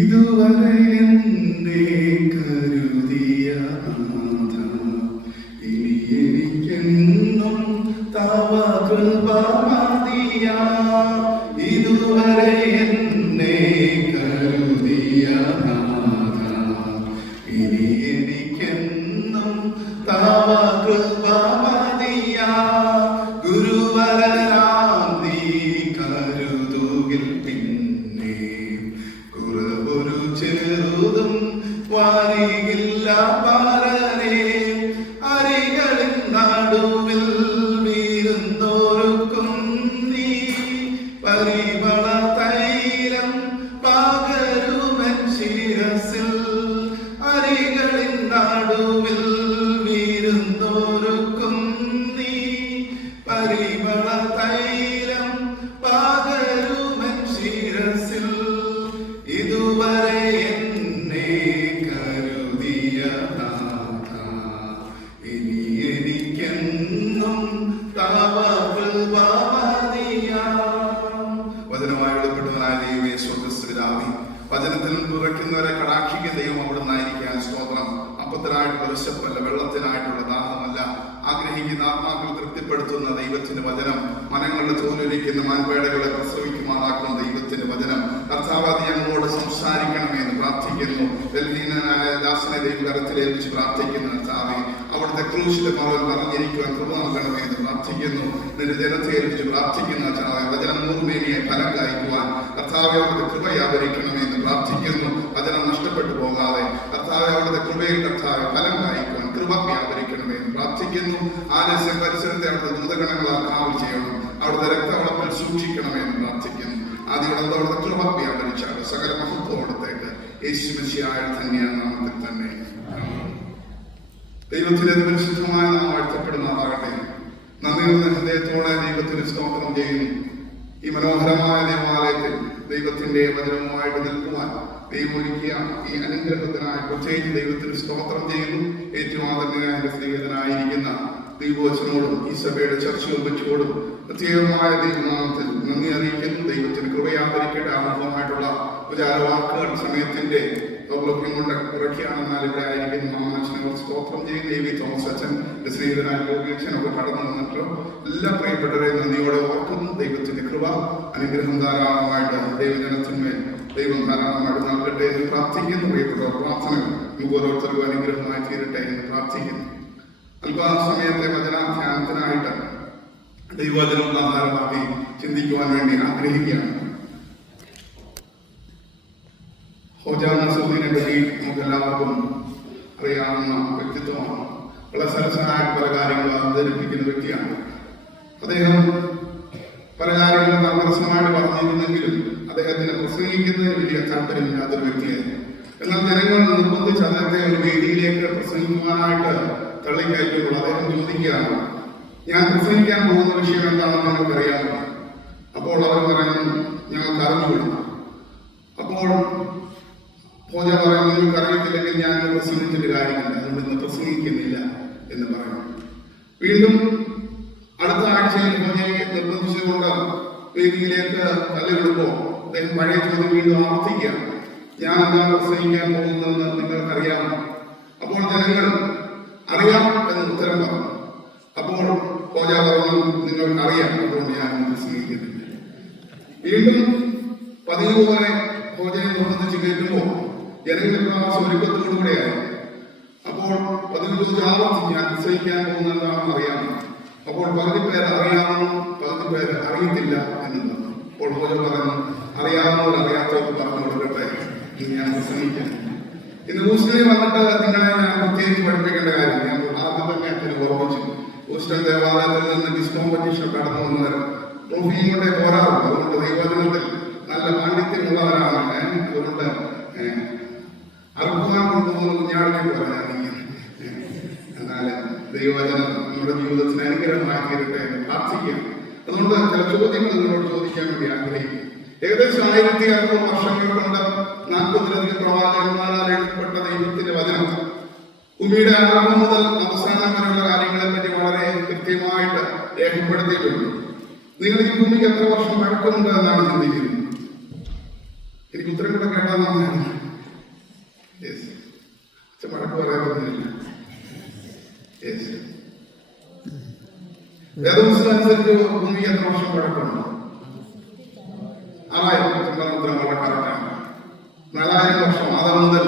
ഇതുവരെ എന്നെ കരുതിയ നാഥ, ഇനി എനിക്കെന്നും തവ കൃപ മതിയാ. ഇതുവരെ എന്നെ കരുതിയ നാഥ, ഇനി എനിക്കെന്നും തവ കൃപ മതിയാ. ഗുരുവരനാം നീ കരുതുകിൽ പിന്നെ കുറവൊരു ചെറുതും വരികില്ല പരനേ. അരികളിൻ നടുവിൽ വീരുന്നോർക്കും നീ പരിമള തൈലം പകരുമൻ ശിരസിൽ. അരികളിൻ നടുവിൽ വീരുന്നോർക്കും നീ പരിമള തൈലം പകരുമൻ ശിരസിൽ. ഇതുവരെ എന്നെ കരുതിയ നാഥ, ഇനി എനിക്കെന്നും തവ കൃപ മതിയാ. വചനമായി എഴുതപ്പെട്ടവനായ ദൈവമേ, സ്വർഗ്ഗസ്ഥപിതാവേ, വചനത്തിൽ കുറയ്ക്കുന്നവരെ കടാക്ഷിക്കുന്ന ദൈവം അവിടുന്നായിരിക്കാൻ സ്തോത്രം. അപ്പത്തിനായിട്ടുള്ള വിശപ്പല്ല, വെള്ളത്തിനായിട്ടുള്ള ദാഹമല്ല, ആഗ്രഹിക്കുന്ന ആത്മാക്കൾ തൃപ്തിപ്പെടുത്തുന്ന ദൈവത്തിന്റെ വചനം, മനങ്ങളുടെ തോലിരിക്കുന്ന മാൻപേടകളെ പ്രസവിക്കുമാറാക്കുന്ന ദൈവത്തിന്റെ വചനം. കർത്താവാദി ഞങ്ങളോട് സംസാരിക്കണമേ എന്ന് പ്രാർത്ഥിക്കുന്നു. ബലഹീനനായ ദാസനെ ദൈവകരത്തിലേൽപ്പിച്ച് പ്രാർത്ഥിക്കുന്നു. കർത്താവേ, അവിടുത്തെ ക്രൂശിന്റെ മറവിൽ പറഞ്ഞിരിക്കുവാൻ കൃപ നൽകണമേ എന്ന് പ്രാർത്ഥിക്കുന്നു. നിന്റെ ജനത്തെ ഏൽപ്പിച്ച് പ്രാർത്ഥിക്കുന്നു. കർത്താവേ, വചനം നൂറുമേനിയെ ഫലം കായ്ക്കുവാൻ കർത്താവെ അവിടുത്തെ കൃപ വ്യാപരിക്കണമേ എന്ന് പ്രാർത്ഥിക്കുന്നു. വചനം നഷ്ടപ്പെട്ടു പോകാതെ കർത്താവെ അവിടുത്തെ കൃപയിൽ കർത്താവെ ഫലം കായ്ക്കുവാൻ കൃപ വ്യാപരിക്കണമേ എന്ന് പ്രാർത്ഥിക്കുന്നു. ആലസ്യം പരിസരത്തെ അവിടുത്തെ ദൂതഗണങ്ങളാൽ കാവൽ ചെയ്യണം, അവിടുത്തെ രക്തവളപ്പിൽ സൂക്ഷിക്കണമേ എന്ന് പ്രാർത്ഥിക്കുന്നു. ആദ്യം അവിടുത്തെ കൃപ വ്യാപരിച്ചാണ് സകല മഹത്വം അവിടത്തേക്ക് യേശു മിശിഹായ തന്നെയാണ് നാമത്തിൽ തന്നെ. ദൈവത്തിന്റെ പരിശുദ്ധമായ നാം വാഴ്ത്തപ്പെടുന്നതാകട്ടെ. നന്ദിയുള്ള ഹൃദയത്തോടെ ദൈവത്തിന് സ്തോത്രം ചെയ്യുന്നു. ഈ മനോഹരമായ ദേവാലയത്തിൽ ദൈവത്തിന്റെ വചനവുമായിട്ട് നിൽക്കുവാൻ ദൈവം ഒരുക്കിയ ഈ അനുഗ്രഹത്തിനായി പ്രത്യേകിച്ച് ദൈവത്തിന് സ്തോത്രം ചെയ്യുന്നു. ഏറ്റവും ആദരണീയനായ സ്നേഹിതനായിരിക്കുന്ന ദൈവവചനോടും ഈ സഭയുടെ ചർച്ചകൾ വെച്ചുകൊടും പ്രത്യേകമായ ദൈവനാമത്തിൽ നന്ദി അറിയിക്കുന്നു. ദൈവത്തിന് കൃപയായിരിക്കട്ടെ. ആമുഖമായിട്ടുള്ള വിചാരവാക്കുകൾ സമയത്തിന്റെ ദൗർലഭ്യം കൊണ്ട് കുറയ്ക്കുകയാണെന്നാൽ ഇവിടെ ആയിരിക്കുന്ന മാമനച്ഛനോട് സ്തോത്രം ചെയ്യും. ദേവി തോമസ് അച്ഛൻ, ശ്രീധരനായ ലോകിയച്ഛനൊക്കെ കടന്നു വന്നിട്ട് എല്ലാ പ്രിയപ്പെട്ടവരെയും നന്ദിയോടെ ഓർക്കുന്നു. ദൈവത്തിന്റെ കൃപ അനുഗ്രഹം ധാരാളമായിട്ട് ദൈവജനത്തിന്മേൽ ദൈവം ധാരാളമായിട്ട് നൽകട്ടെ എന്ന് പ്രാർത്ഥിക്കുന്നു. പ്രിയപ്പെട്ട പ്രാർത്ഥനകൾ നമുക്ക് ഓരോരുത്തർക്കും അനുഗ്രഹമായി തീരട്ടെ എന്ന് പ്രാർത്ഥിക്കുന്നു. അല്പസമയത്തെ വചനാധ്യാനത്തിനായിട്ട് ദൈവവചനം ആധാരമാക്കി ചിന്തിക്കുവാൻ വേണ്ടി ആഗ്രഹിക്കുകയാണ്. ഹോജ നസറുദ്ദീനെ പറ്റി നമുക്ക് എല്ലാവർക്കും അറിയാവുന്ന വ്യക്തിത്വമാണ്. വളരെ സരസനായ പല കാര്യങ്ങളും അവതരിപ്പിക്കുന്ന വ്യക്തിയാണ്. അദ്ദേഹം പല കാര്യങ്ങളും നർമ്മരസമായിട്ട് പറഞ്ഞിരുന്നെങ്കിലും അദ്ദേഹത്തിന് പ്രസംഗിക്കുന്നതിന് വലിയ താല്പര്യമില്ലാത്തൊരു വ്യക്തിയായിരുന്നു. എന്നാൽ ജനങ്ങൾ നിർബന്ധിച്ച് അദ്ദേഹത്തെ ഒരു വേദിയിലേക്ക് പ്രസംഗിക്കുവാനായിട്ട് തള്ളിക്കയറ്റുമ്പോൾ അദ്ദേഹം ചോദിക്കുകയാണ്, ഞാൻ പ്രസംഗിക്കാൻ പോകുന്ന വിഷയം എന്താണെന്ന് നിങ്ങൾക്കറിയാമോ? അപ്പോൾ അവർ പറയുന്നു, ഞങ്ങൾക്ക് അറിഞ്ഞുകൊള്ളു. അപ്പോൾ ഹോജ പറയുന്നു, നിങ്ങൾക്ക് അറിയത്തില്ലെങ്കിൽ ഞാൻ പ്രസംഗിച്ചിട്ട് കാര്യമില്ല, അതുകൊണ്ട് ഇന്ന് പ്രസംഗിക്കുന്നില്ല എന്ന് പറയുന്നു. വീണ്ടും അടുത്ത ആഴ്ചയിൽ ഹോജയെ നിർബന്ധിച്ചുകൊണ്ട് വേദിയിലേക്ക് തള്ളിവിടുമ്പോൾ അദ്ദേഹം പഴയ ചോദ്യം വീണ്ടും ആവർത്തിക്കുകയാണ്, ഞാൻ എന്താണ് പ്രസംഗിക്കാൻ പോകുന്നതെന്ന് നിങ്ങൾക്കറിയാമോ? അപ്പോൾ ജനങ്ങൾ അറിയാം എന്ന് ഉത്തരം പറഞ്ഞു. അപ്പോൾ ഹോജ പറഞ്ഞു, നിങ്ങൾക്കറിയാം, അതുകൊണ്ട് ഞാൻ പ്രസംഗിക്കുന്നില്ല. വീണ്ടും പതിവ് പോലെ ഹോജയെ നിർബന്ധിച്ച് കയറ്റുമ്പോൾ ജനങ്ങൾ ഒരുക്കത്തോടുകൂടെയായി. അപ്പോൾ പതിവ് ചോദിച്ച് ആവർത്തിച്ച്, ഞാൻ പ്രസംഗിക്കാൻ പോകുന്ന എന്താണെന്ന് അറിയാമോ? അപ്പോൾ പകുതി പേര് അറിയാമെന്നും പകുതി പേര് അറിയത്തില്ല എന്നും പറഞ്ഞു. അപ്പോൾ ഹോജ പറഞ്ഞു, അറിയാവുന്നവർ അറിയാത്തവർക്ക് പറഞ്ഞു കൊടുക്കട്ടെ, ഞാൻ പ്രസംഗിക്കാൻ. ഇന്ന് ഹൂസ്റ്റണിൽ വന്നിട്ട് നിങ്ങളെ ഞാൻ പ്രത്യേകിച്ച് പഠിപ്പിക്കേണ്ട കാര്യം ഞാൻ ആദ്യം തന്നെ അച്ഛന് ഓർമ്മിച്ചു. ഹൂസ്റ്റൺ ദേവാലയത്തിൽ നിന്ന് ഡിസ് കോമ്പറ്റീഷൻ കടന്നു വന്നവർ ട്രോഫിയും കൊണ്ടേ പോരാറുണ്ട്. അതുകൊണ്ട് ദൈവജനത്തിൽ നല്ല പാണ്ഡിത്യമുള്ളവരാണ്. അതുകൊണ്ട് അർപ്പണം കൊണ്ടുപോകുന്ന കുഞ്ഞാടിനെ പറയാൻ എന്നാൽ ദൈവവചനം നമ്മുടെ ജീവിതത്തിന് അനുഗ്രഹമായി തീരട്ടെ എന്ന് പ്രാർത്ഥിക്കാം. അതുകൊണ്ട് ചില ചോദ്യങ്ങൾ നിങ്ങളോട് ചോദിക്കാൻ വേണ്ടി ആഗ്രഹിക്കും. ഏകദേശം 1600 വർഷങ്ങൾ കൊണ്ട് 40-ലധികം പ്രവാചകന്മാരാൽ എഴുതപ്പെട്ട ദൈവത്തിന്റെ വചനം ഭൂമിയുടെ ആരംഭം മുതൽ അവസാനം വരെയുള്ള കാര്യങ്ങളെ പറ്റി വളരെ കൃത്യമായിട്ട് രേഖപ്പെടുത്തിയിട്ടുണ്ട്. നിങ്ങൾ ഈ ഭൂമിക്ക് എത്ര വർഷം പഴക്കമുണ്ട് എന്നാണ് ചിന്തിക്കുന്നത്? എനിക്ക് ഉത്തരം കൂടെ കേട്ടാന്ന് വഴക്ക് പറയാൻ പറ്റുന്നില്ല. വേദപുസ്തകം അനുസരിച്ച് ഭൂമിക്ക് എത്ര വർഷം പഴക്കമുണ്ട്? 6000. ഉത്തരം വളരെ കറക്റ്റാണ്. 4000 വർഷം. ആദം മുതൽ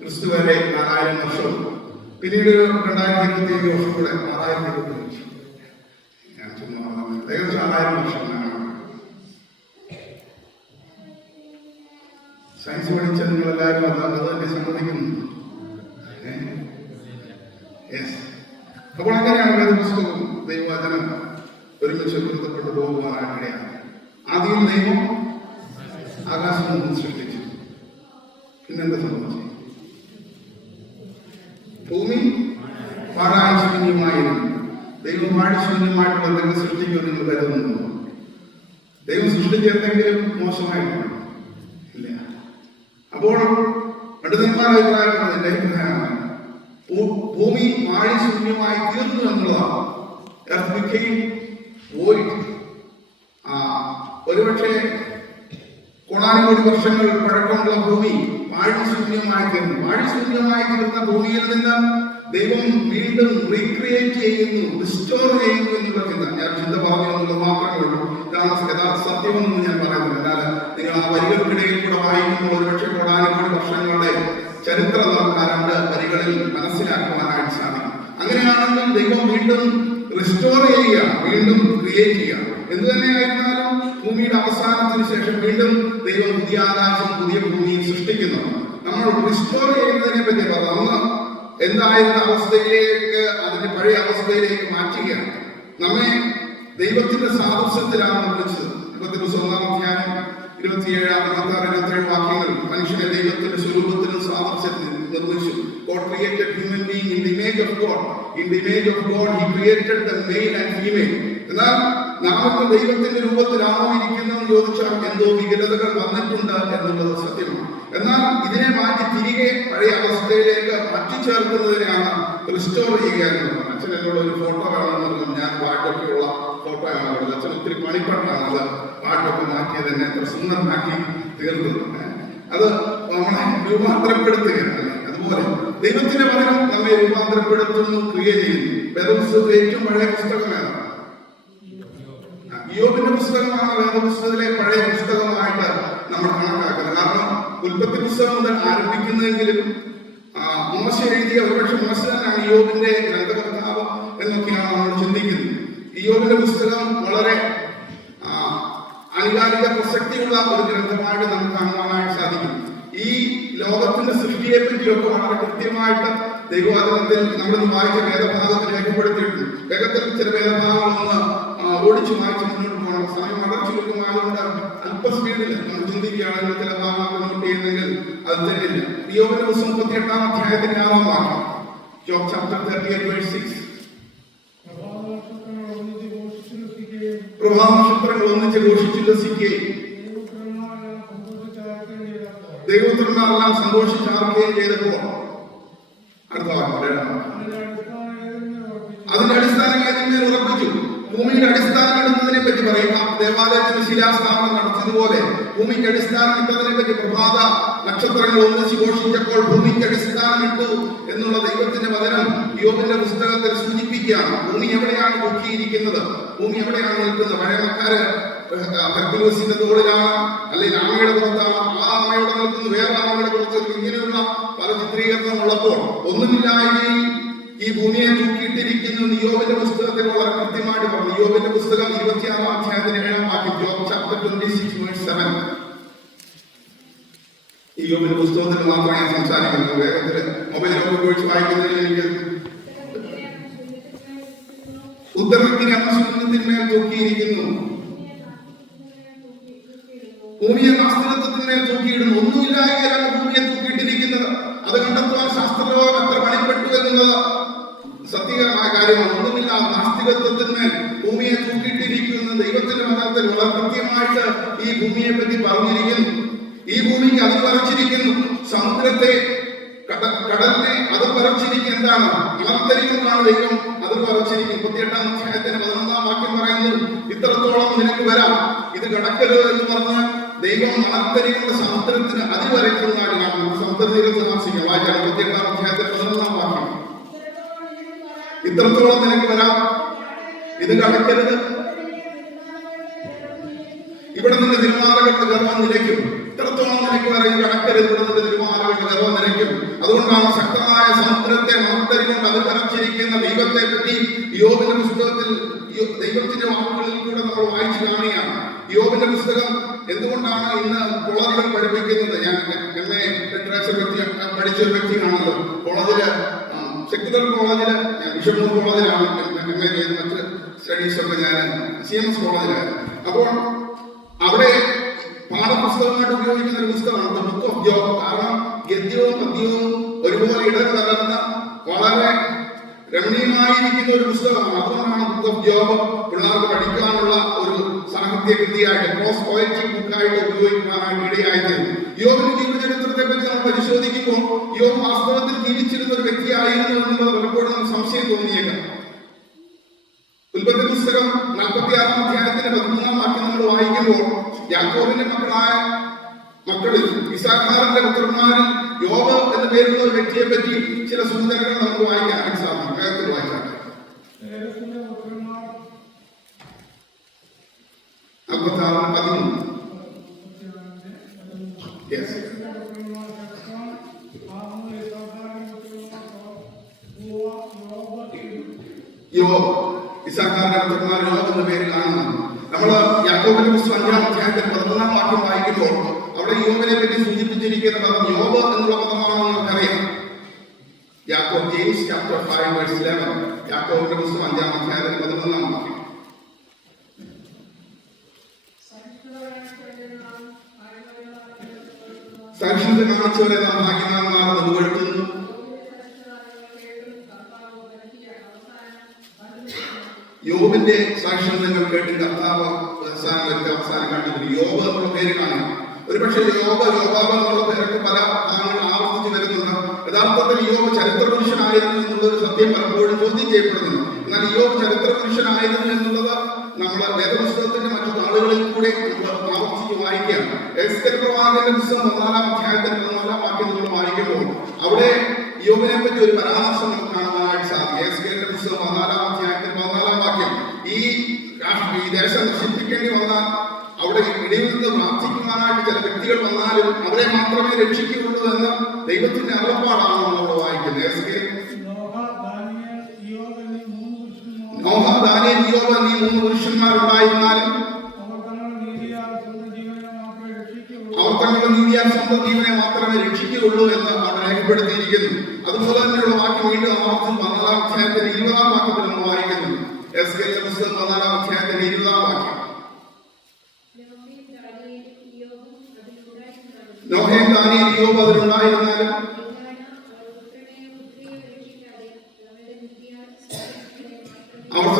ക്രിസ്തു വരെ 4000 വർഷവും പിന്നീട് 2027 വർഷം കൂടെ 6025 വർഷം. ഞാൻ ചുമ്മാ ഏകദേശം 6000 വർഷം. സയൻസ് പഠിച്ച നിങ്ങളെല്ലാവരും അത് തന്നെ സമ്മതിക്കുന്നു. അപ്പോൾ അങ്ങനെയാണ് വേദപുസ്തകവും ദൈവവചനം ഒരുമിച്ച് പൊരുത്തപ്പെട്ടു പോകുവാനായിടയാണ്. ആദ്യം ദൈവം ആകാശം നിന്ന് സൃഷ്ടിച്ചു. പിന്നെന്താ സംഭവിച്ചു? ഭൂമി പാഴായി ശൂന്യമായിരുന്നു. ദൈവം പാഴ് ശൂന്യമായിട്ടുള്ള എന്തെങ്കിലും സൃഷ്ടിക്കുമെന്ന് നിങ്ങൾ കരുതുന്നു? ദൈവം സൃഷ്ടിച്ച എന്തെങ്കിലും മോശമായിട്ടുണ്ടോ? ഇല്ല. അപ്പോൾ പണ്ഡിതന്മാർ അഭിപ്രായമാണ്, എന്റെ അഭിപ്രായമാണ്, ഭൂമി പാഴി ശൂന്യമായി തീർന്നു എന്നുള്ളതാണ്. ഒരുപക്ഷെ കോടാനുകോടി വർഷങ്ങൾ പഴക്കമുള്ള ഭൂമി പാഴ്ശൂന്യമായി തീർന്നു. പാഴ്ശൂന്യമായി തീർന്ന ഭൂമിയിൽ നിന്ന് ദൈവം വീണ്ടും റീക്രിയേറ്റ് ചെയ്യുന്നു, റിസ്റ്റോർ ചെയ്യുന്നു എന്നുള്ള ചിന്ത. ഞാൻ ചിന്ത പറഞ്ഞു എന്നുള്ളത് മാത്രമേ ഉള്ളൂ. ഇതാണ് യഥാർത്ഥ സത്യമെന്ന് ഞാൻ പറയുന്നത്. എന്നാൽ നിങ്ങൾ ആ വരികൾക്കിടയിൽ കൂടെ വായിക്കുമ്പോൾ ഒരുപക്ഷെ കോടാനുകോടി വർഷങ്ങളുടെ ചരിത്രം നമുക്ക് ആ 2 വരികളിൽ മനസ്സിലാക്കുവാനായിട്ട് സാധിക്കും. അങ്ങനെയാണെങ്കിൽ ദൈവം വീണ്ടും റിസ്റ്റോർ ചെയ്യുക, വീണ്ടും ക്രിയേറ്റ് ചെയ്യുക. എന്തു തന്നെയായിരുന്നാലും ഭൂമിയുടെ അവസാനത്തിന് ശേഷം വീണ്ടും ദൈവം പുതിയ ആകാശം പുതിയ ഭൂമിയും സൃഷ്ടിക്കുന്നു. നമ്മൾ റിസ്റ്റോർ ചെയ്യുന്നതിനെ പറ്റി പറഞ്ഞു. അന്ന് എന്തായിരുന്ന അവസ്ഥയിലേക്ക് അതിന്റെ പഴയ അവസ്ഥയിലേക്ക് മാറ്റുകയാണ്. നമ്മെ ദൈവത്തിന്റെ സാദൃശ്യത്തിലാണ് വിളിച്ചത്. 21-ാം അധ്യായം 27, 26, 27 വാക്യങ്ങൾ. മനുഷ്യനെ ദൈവത്തിന്റെ സ്വരൂപത്തിനും സാദൃശ്യത്തിനും നിർമ്മിച്ചു. God created human being in the image of God. In the image of God he created the male and female. എന്നാൽ നാം ദൈവത്തിന്റെ രൂപത്തിലാണോ ഇരിക്കുന്നതെന്ന് ചോദിച്ചാൽ എന്തോ വികലതകൾ വന്നിട്ടുണ്ട് എന്നുള്ളത് സത്യമാണ്. എന്നാൽ ഇതിനെ മാറ്റി തിരികെ പഴയ അവസ്ഥയിലേക്ക് മാറ്റിച്ചേർക്കുന്നതിനാണ് റിസ്റ്റോർ ചെയ്യുക എന്നുള്ളത്. അച്ഛൻ എന്നോട് ഒരു ഫോട്ടോ കാണുന്നത് ഞാൻ പാട്ടൊക്കെയുള്ള ഫോട്ടോയാണ് ഉള്ളത്. അച്ഛൻ ഒത്തിരി പണിപ്പെട്ടാണ് അത് പാട്ടൊക്കെ മാറ്റിയത്, എന്നെ എത്ര സുന്ദരമാക്കി തീർന്നത്. അത് നമ്മളെ രൂപാന്തരപ്പെടുത്തുകയാണ്. അതുപോലെ ദൈവത്തിന്റെ വചനം നമ്മെ രൂപാന്തരപ്പെടുത്തുന്നു, ക്രിയ ചെയ്യുന്നു. വേദപുസ്തകത്തിലെ ഏറ്റവും പഴയ പുസ്തകമാണ് ഇയ്യോബിന്റെ പുസ്തകമാണ് വേദപുസ്തകത്തിലെ പഴയ പുസ്തകമായിട്ട് നമ്മൾ കണക്കാക്കുന്നത്. കാരണം ഉൽപ്പത്തി പുസ്തകം മുതൽ ആരംഭിക്കുന്നതെങ്കിലും മോശ എഴുതിയ, ഒരുപക്ഷെ മോശ തന്നെയാണ് ഇയ്യോബിന്റെ ഗ്രന്ഥകർത്താവ് എന്നൊക്കെയാണ് നമ്മൾ ചിന്തിക്കുന്നത്. ഇയ്യോബിന്റെ പുസ്തകം വളരെ ആനുകാലിക പ്രസക്തിയുള്ള ഒരു ഗ്രന്ഥമായിട്ട് നമുക്ക് കാണുവാനായിട്ട് സാധിക്കും. ഈ ലോകത്തിന്റെ സൃഷ്ടിയെ പറ്റിയൊക്കെ വളരെ കൃത്യമായിട്ട് ദൈവവചനത്തിൽ നമ്മളിന്ന് വായിച്ച വേദഭാഗത്തിൽ രേഖപ്പെടുത്തിയിട്ടുണ്ട്. വേഗത്തിൽ ചില വേദഭാഗങ്ങളൊന്ന് ഓടിച്ചു വായിച്ച് മുന്നോട്ട് പോകണം. സമയം വളരെ ചുരുക്കമായതുകൊണ്ട് അല്പ സ്പീഡിൽ നമ്മൾ ചിന്തിക്കുകയാണെങ്കിൽ ചില ഭാഗങ്ങൾ നോട്ട് ചെയ്യുന്നെങ്കിൽ അത് തെറ്റില്ല. ഇയ്യോബിന്റെ പുസ്തകം 38-ാം അധ്യായത്തിന്റെ 6-ാം വാക്യം. Job chapter 38:6. പ്രഭാനക്ഷത്രങ്ങൾ ഒന്നിച്ച് ഘോഷിച്ചുല്ലസിക്കുകയും ദൈവപുത്രന്മാരെല്ലാം സന്തോഷിച്ചാർക്കുകയും ചെയ്തപ്പോൾ അടുത്ത വാക്യം, അതിന്റെ അടിസ്ഥാനം ഏതിന്മേൽ ഉറപ്പിച്ചു. ഭൂമിയുടെ അടിസ്ഥാനം ഇടുന്നതിനെ പറ്റി പറയുക. ദേവാലയത്തിന് ശിലാസ്ഥാപനം നടത്തിയതുപോലെ ഭൂമിക്ക് അടിസ്ഥാനം ഇട്ടതിനെ പറ്റി പ്രഭാത നക്ഷത്രങ്ങൾ ഒന്നിച്ച് ഘോഷിച്ചപ്പോൾ ഭൂമിക്ക് അടിസ്ഥാനം ഇട്ടു എന്നുള്ള ദൈവത്തിന്റെ വചനം ഇയ്യോബിന്റെ പുസ്തകത്തിൽ സൂചിപ്പിക്കുകയാണ്. ഭൂമി എവിടെയാണ് പൊക്കിയിരിക്കുന്നത്? ഭൂമി എവിടെയാണ് നിൽക്കുന്നത്? പഴമക്കാര് ഹെർക്കുലസിന്റെ തോളിലാണ്, അല്ലെങ്കിൽ ആമയുടെ പുറത്താണ്. ആ ആമയുടെ നിൽക്കുന്നത് വേറെ ആമയുടെ പുറത്ത്. ഇങ്ങനെയുള്ള പല ചിത്രീകരണം ഉള്ളപ്പോൾ ഒന്നുമില്ലായെങ്കിൽ ഈ ഭൂമിയെ തൂക്കിയിട്ടിരിക്കുന്നു ഇയ്യോബിന്റെ പുസ്തകത്തിൽ വളരെ കൃത്യമായിട്ട് പറഞ്ഞു. ഇയ്യോബിന്റെ പുസ്തകം 26-ാം അധ്യായത്തിന് 7-ാം വാക്യം. Job chapter 26:7. ഇയ്യോബിന്റെ പുസ്തകത്തിൽ മാത്രമേ ഞാൻ സംസാരിക്കുന്നത്. വേഗത്തിൽ മൊബൈലൊക്കെ ഉപയോഗിച്ച് വായിക്കുന്നതിൽ എനിക്ക് ഉത്തരത്തിന് അസൂന്യത്തിന്മേൽ തൂക്കിയിരിക്കുന്നു, ഭൂമിയെ നാസ്തികത്വത്തിന്മേൽ തൂക്കിയിടുന്നു. ഒന്നുമില്ലായെങ്കിലാണ് ഭൂമിയെ തൂക്കിയിട്ടിരിക്കുന്നത്. അത് കണ്ടെത്തുവാൻ ശാസ്ത്രലോകം എത്ര പണിപ്പെട്ടു എന്നുള്ളത് സത്യകരമായ കാര്യമാണ്. ഒന്നുമില്ല, നാസ്തികത്വത്തിന്മേൽ ഭൂമിയെ തൂക്കിയിട്ടിരിക്കുന്ന ദൈവത്തിന്റെ വചനത്തിൽ വളരെ കൃത്യമായിട്ട് ഈ ഭൂമിയെ പറ്റി പറഞ്ഞിരിക്കുന്നു. ഈ ഭൂമിക്ക് അത് വരച്ചിരിക്കുന്നു. സമുദ്രത്തെ, കടലിനെ അത് വരച്ചിരിക്കും. എന്താണ്? ഇളത്തരികളാണ് ദൈവം അത് വരച്ചിരിക്കും. 38-ാം അധ്യായത്തിന്റെ 11-ാം വാക്യം പറയുന്നു, ഇത്രത്തോളം നിനക്ക് വരാം, ഇത് കടക്കരുത് എന്ന് പറഞ്ഞ് ദൈവം മണത്തരി കൊണ്ട് സമുദ്രത്തിന് അതിവരയ്ക്കുന്നതായിട്ട് കാണും. സമുദ്രതീരത്ത് താമസിക്കാം. വായിച്ചാൽ 28-ാം അധ്യായത്തിൽ 11-ാം വാക്യം. ഇത്രത്തോളം നിനക്ക് വരാം, ഇത് കടക്കരുത്, ഇവിടെ നിന്റെ തിരുമാലകളുടെ ഗർവം നിലയ്ക്കും. ഇത്രത്തോളം നിനക്ക് വരെ ഇത് കടക്കരുത്, ഇവിടെ നിന്റെ തിരുമാലകളുടെ ഗർവം നിലയ്ക്കും. അതുകൊണ്ടാണ് ശക്തമായ സമുദ്രത്തെ മണത്തരി കൊണ്ട് അതിവരച്ചിരിക്കുന്ന ദൈവത്തെ പറ്റി യോബിന്റെ പുസ്തകത്തിൽ ദൈവത്തിന്റെ വാക്കുകളിൽ കൂടെ നമ്മൾ വായിച്ചു കാണുകയാണ്. യോബിന്റെ പുസ്തകം എന്തുകൊണ്ടാണ് ഇന്ന് കോളേജുകൾ പഠിപ്പിക്കുന്നത്? ഞാൻ MA ലിറ്ററേച്ചർ പഠിച്ച ഒരു വ്യക്തിയാണല്ലോ. കോളേജില് സെക്യുലർ കോളേജില്, ബിഷപ്പ് കോളേജിലാണ് MA ചെയ്ത്, മറ്റ് സ്റ്റഡീസൊക്കെ ഞാൻ CMS കോളേജിലാണ്. അപ്പോൾ അവിടെ പാഠപുസ്തകമായിട്ട് ഉപയോഗിക്കുന്ന ഒരു പുസ്തകമാണ് ദ ബുക്ക് ഓഫ് ജോബ്. കാരണം ഗദ്യവും പദ്യവും ഒരുപോലെ ഇടകലർന്ന വളരെ രമണീയമായിരിക്കുന്ന ഒരു പുസ്തകമാണ്. അതുകൊണ്ടാണ് ബുക്ക് ഓഫ് ജോബ് പിള്ളേർക്ക് പഠിക്കാനുള്ള ഒരു സാഹിത്യ കൃതിയായിട്ട്, പോസ്റ്റ് പോയട്രിക് ബുക്കായിട്ട് ഉപയോഗിക്കാനായിട്ട് ഇടയായത്. യോബിന്റെ ജീവചരിത്രത്തെ പറ്റി നമ്മൾ പരിശോധിക്കുമ്പോൾ യോബ് വാസ്തവത്തിൽ ജീവിച്ചിരുന്ന ഒരു വ്യക്തിയായിരുന്നു എന്നുള്ളത് പലപ്പോഴും നമുക്ക് സംശയം തോന്നിയേക്കാം. ഉൽപ്പത്തി പുസ്തകം 46-ാം അധ്യായത്തിന്റെ 13-ാം വാക്യം നമ്മൾ വായിക്കുമ്പോൾ യാക്കോബിന്റെ മക്കളിൽ ഇസ്സാഖാറിന്റെ പുത്രന്മാരിൽ യോബ് എന്ന പേരുള്ള ഒരു വ്യക്തിയെ പറ്റി ചില സൂചനകൾ നമുക്ക് വായിക്കാനായിട്ട് സാധിക്കും. വേഗത്തിൽ വായിക്കാം. 46-13. യോബ്, ഇസ്സാഖാറിന്റെ പുത്രന്മാർ യോബ് എന്ന പേര് കാണുന്നു. നമ്മൾ യാക്കോബിന്റെ പുസ്തകം 5-ാം അധ്യായത്തിൽ 11-ാം വാക്യം വായിക്കുമ്പോൾ അവിടെ യോബിനെ പറ്റി സൂചിപ്പിച്ചിരിക്കുന്ന പദം യോബ് എന്നുള്ള പദമാണെന്ന് നമുക്കറിയാം. യാക്കോബ്, ജെയിംസ് ചാപ്റ്റർ 5:11. യാക്കോബിന്റെ പുസ്തകം 5-ാം അധ്യായത്തിൽ 11-ാം വാക്യം. സഹിഷ്ണുത കാണിച്ചവരെ നാം ഭാഗ്യവാന്മാർ നിലനിർത്തുന്നു. യോബിന്റെ സാക്ഷ്യങ്ങൾ കേട്ട് കർത്താവ് അവസാനം കണ്ടിരുന്നു. യോബ് എന്നുള്ള പേര് കാണും. ഒരുപക്ഷെ യോബാബ് എന്നുള്ള പേരൊക്കെ പല ഭാഗങ്ങൾ ആവർത്തിച്ച് വരുന്നുണ്ട്. യഥാർത്ഥത്തിൽ യോബ് ചരിത്ര പുരുഷനായിരുന്നു എന്നുള്ളൊരു സത്യം പലപ്പോഴും ചോദ്യം ചെയ്യപ്പെടുന്നു. എന്നാൽ യോബ് ചരിത്ര പുരുഷനായിരുന്നു എന്നുള്ളത് നമ്മൾ വേദപുസ്തകത്തിന്റെ മറ്റു താളുകളിൽ കൂടെ ആവർത്തിച്ച് വായിക്കുകയാണ്. എസ്തേർ പ്രവാചകന്റെ പുസ്തകം 1-ാം അധ്യായത്തിൽ 14-ാം വാക്യം നമ്മൾ വായിക്കുമ്പോൾ അവിടെ യോബിനെ പറ്റി ഒരു പരാമർശം നമുക്ക് കാണുവാനായിട്ട് സാധിക്കും. എസ്തേറിന്റെ പുസ്തകം 14-ാം അധ്യായത്തിൽ 14-ാം വാക്യം. ഈ ദേശം നശിപ്പിക്കേണ്ടി വന്നാൽ, അവിടെ ഇടയിൽ നിന്ന് പ്രാർത്ഥിക്കുവാനായിട്ട് ചില വ്യക്തികൾ വന്നാലും അവരെ മാത്രമേ രക്ഷിക്കുകയുള്ളൂ എന്ന ദൈവത്തിന്റെ അരുളപ്പാടാണ് നമ്മളവിടെ വായിക്കുന്നത്. നോഹ, ദാനിയേൽ, യോബ് എന്നീ 3 പുരുഷന്മാരുണ്ടായിരുന്നാലും അവർ തങ്ങളുടെ നീതിയാൽ സ്വന്തം ജീവനെ മാത്രമേ രക്ഷിക്കുകയുള്ളൂ എന്ന് അവിടെ രേഖപ്പെടുത്തിയിരിക്കുന്നു. അതുപോലെ തന്നെയുള്ള വാക്യം വീണ്ടും ആവർത്തിച്ച് 14-ാം അധ്യായത്തിന്റെ 20-ാം വാക്യത്തിൽ നമ്മൾ വായിക്കുന്നു. എസ്കേലിന്റെ പുസ്തകം 14-ാം അധ്യായത്തിന്റെ 20-ാം വാക്യം. നോഹയും ദാനിയേലും യോബും അതിലുണ്ടായിരുന്നാലും അവർ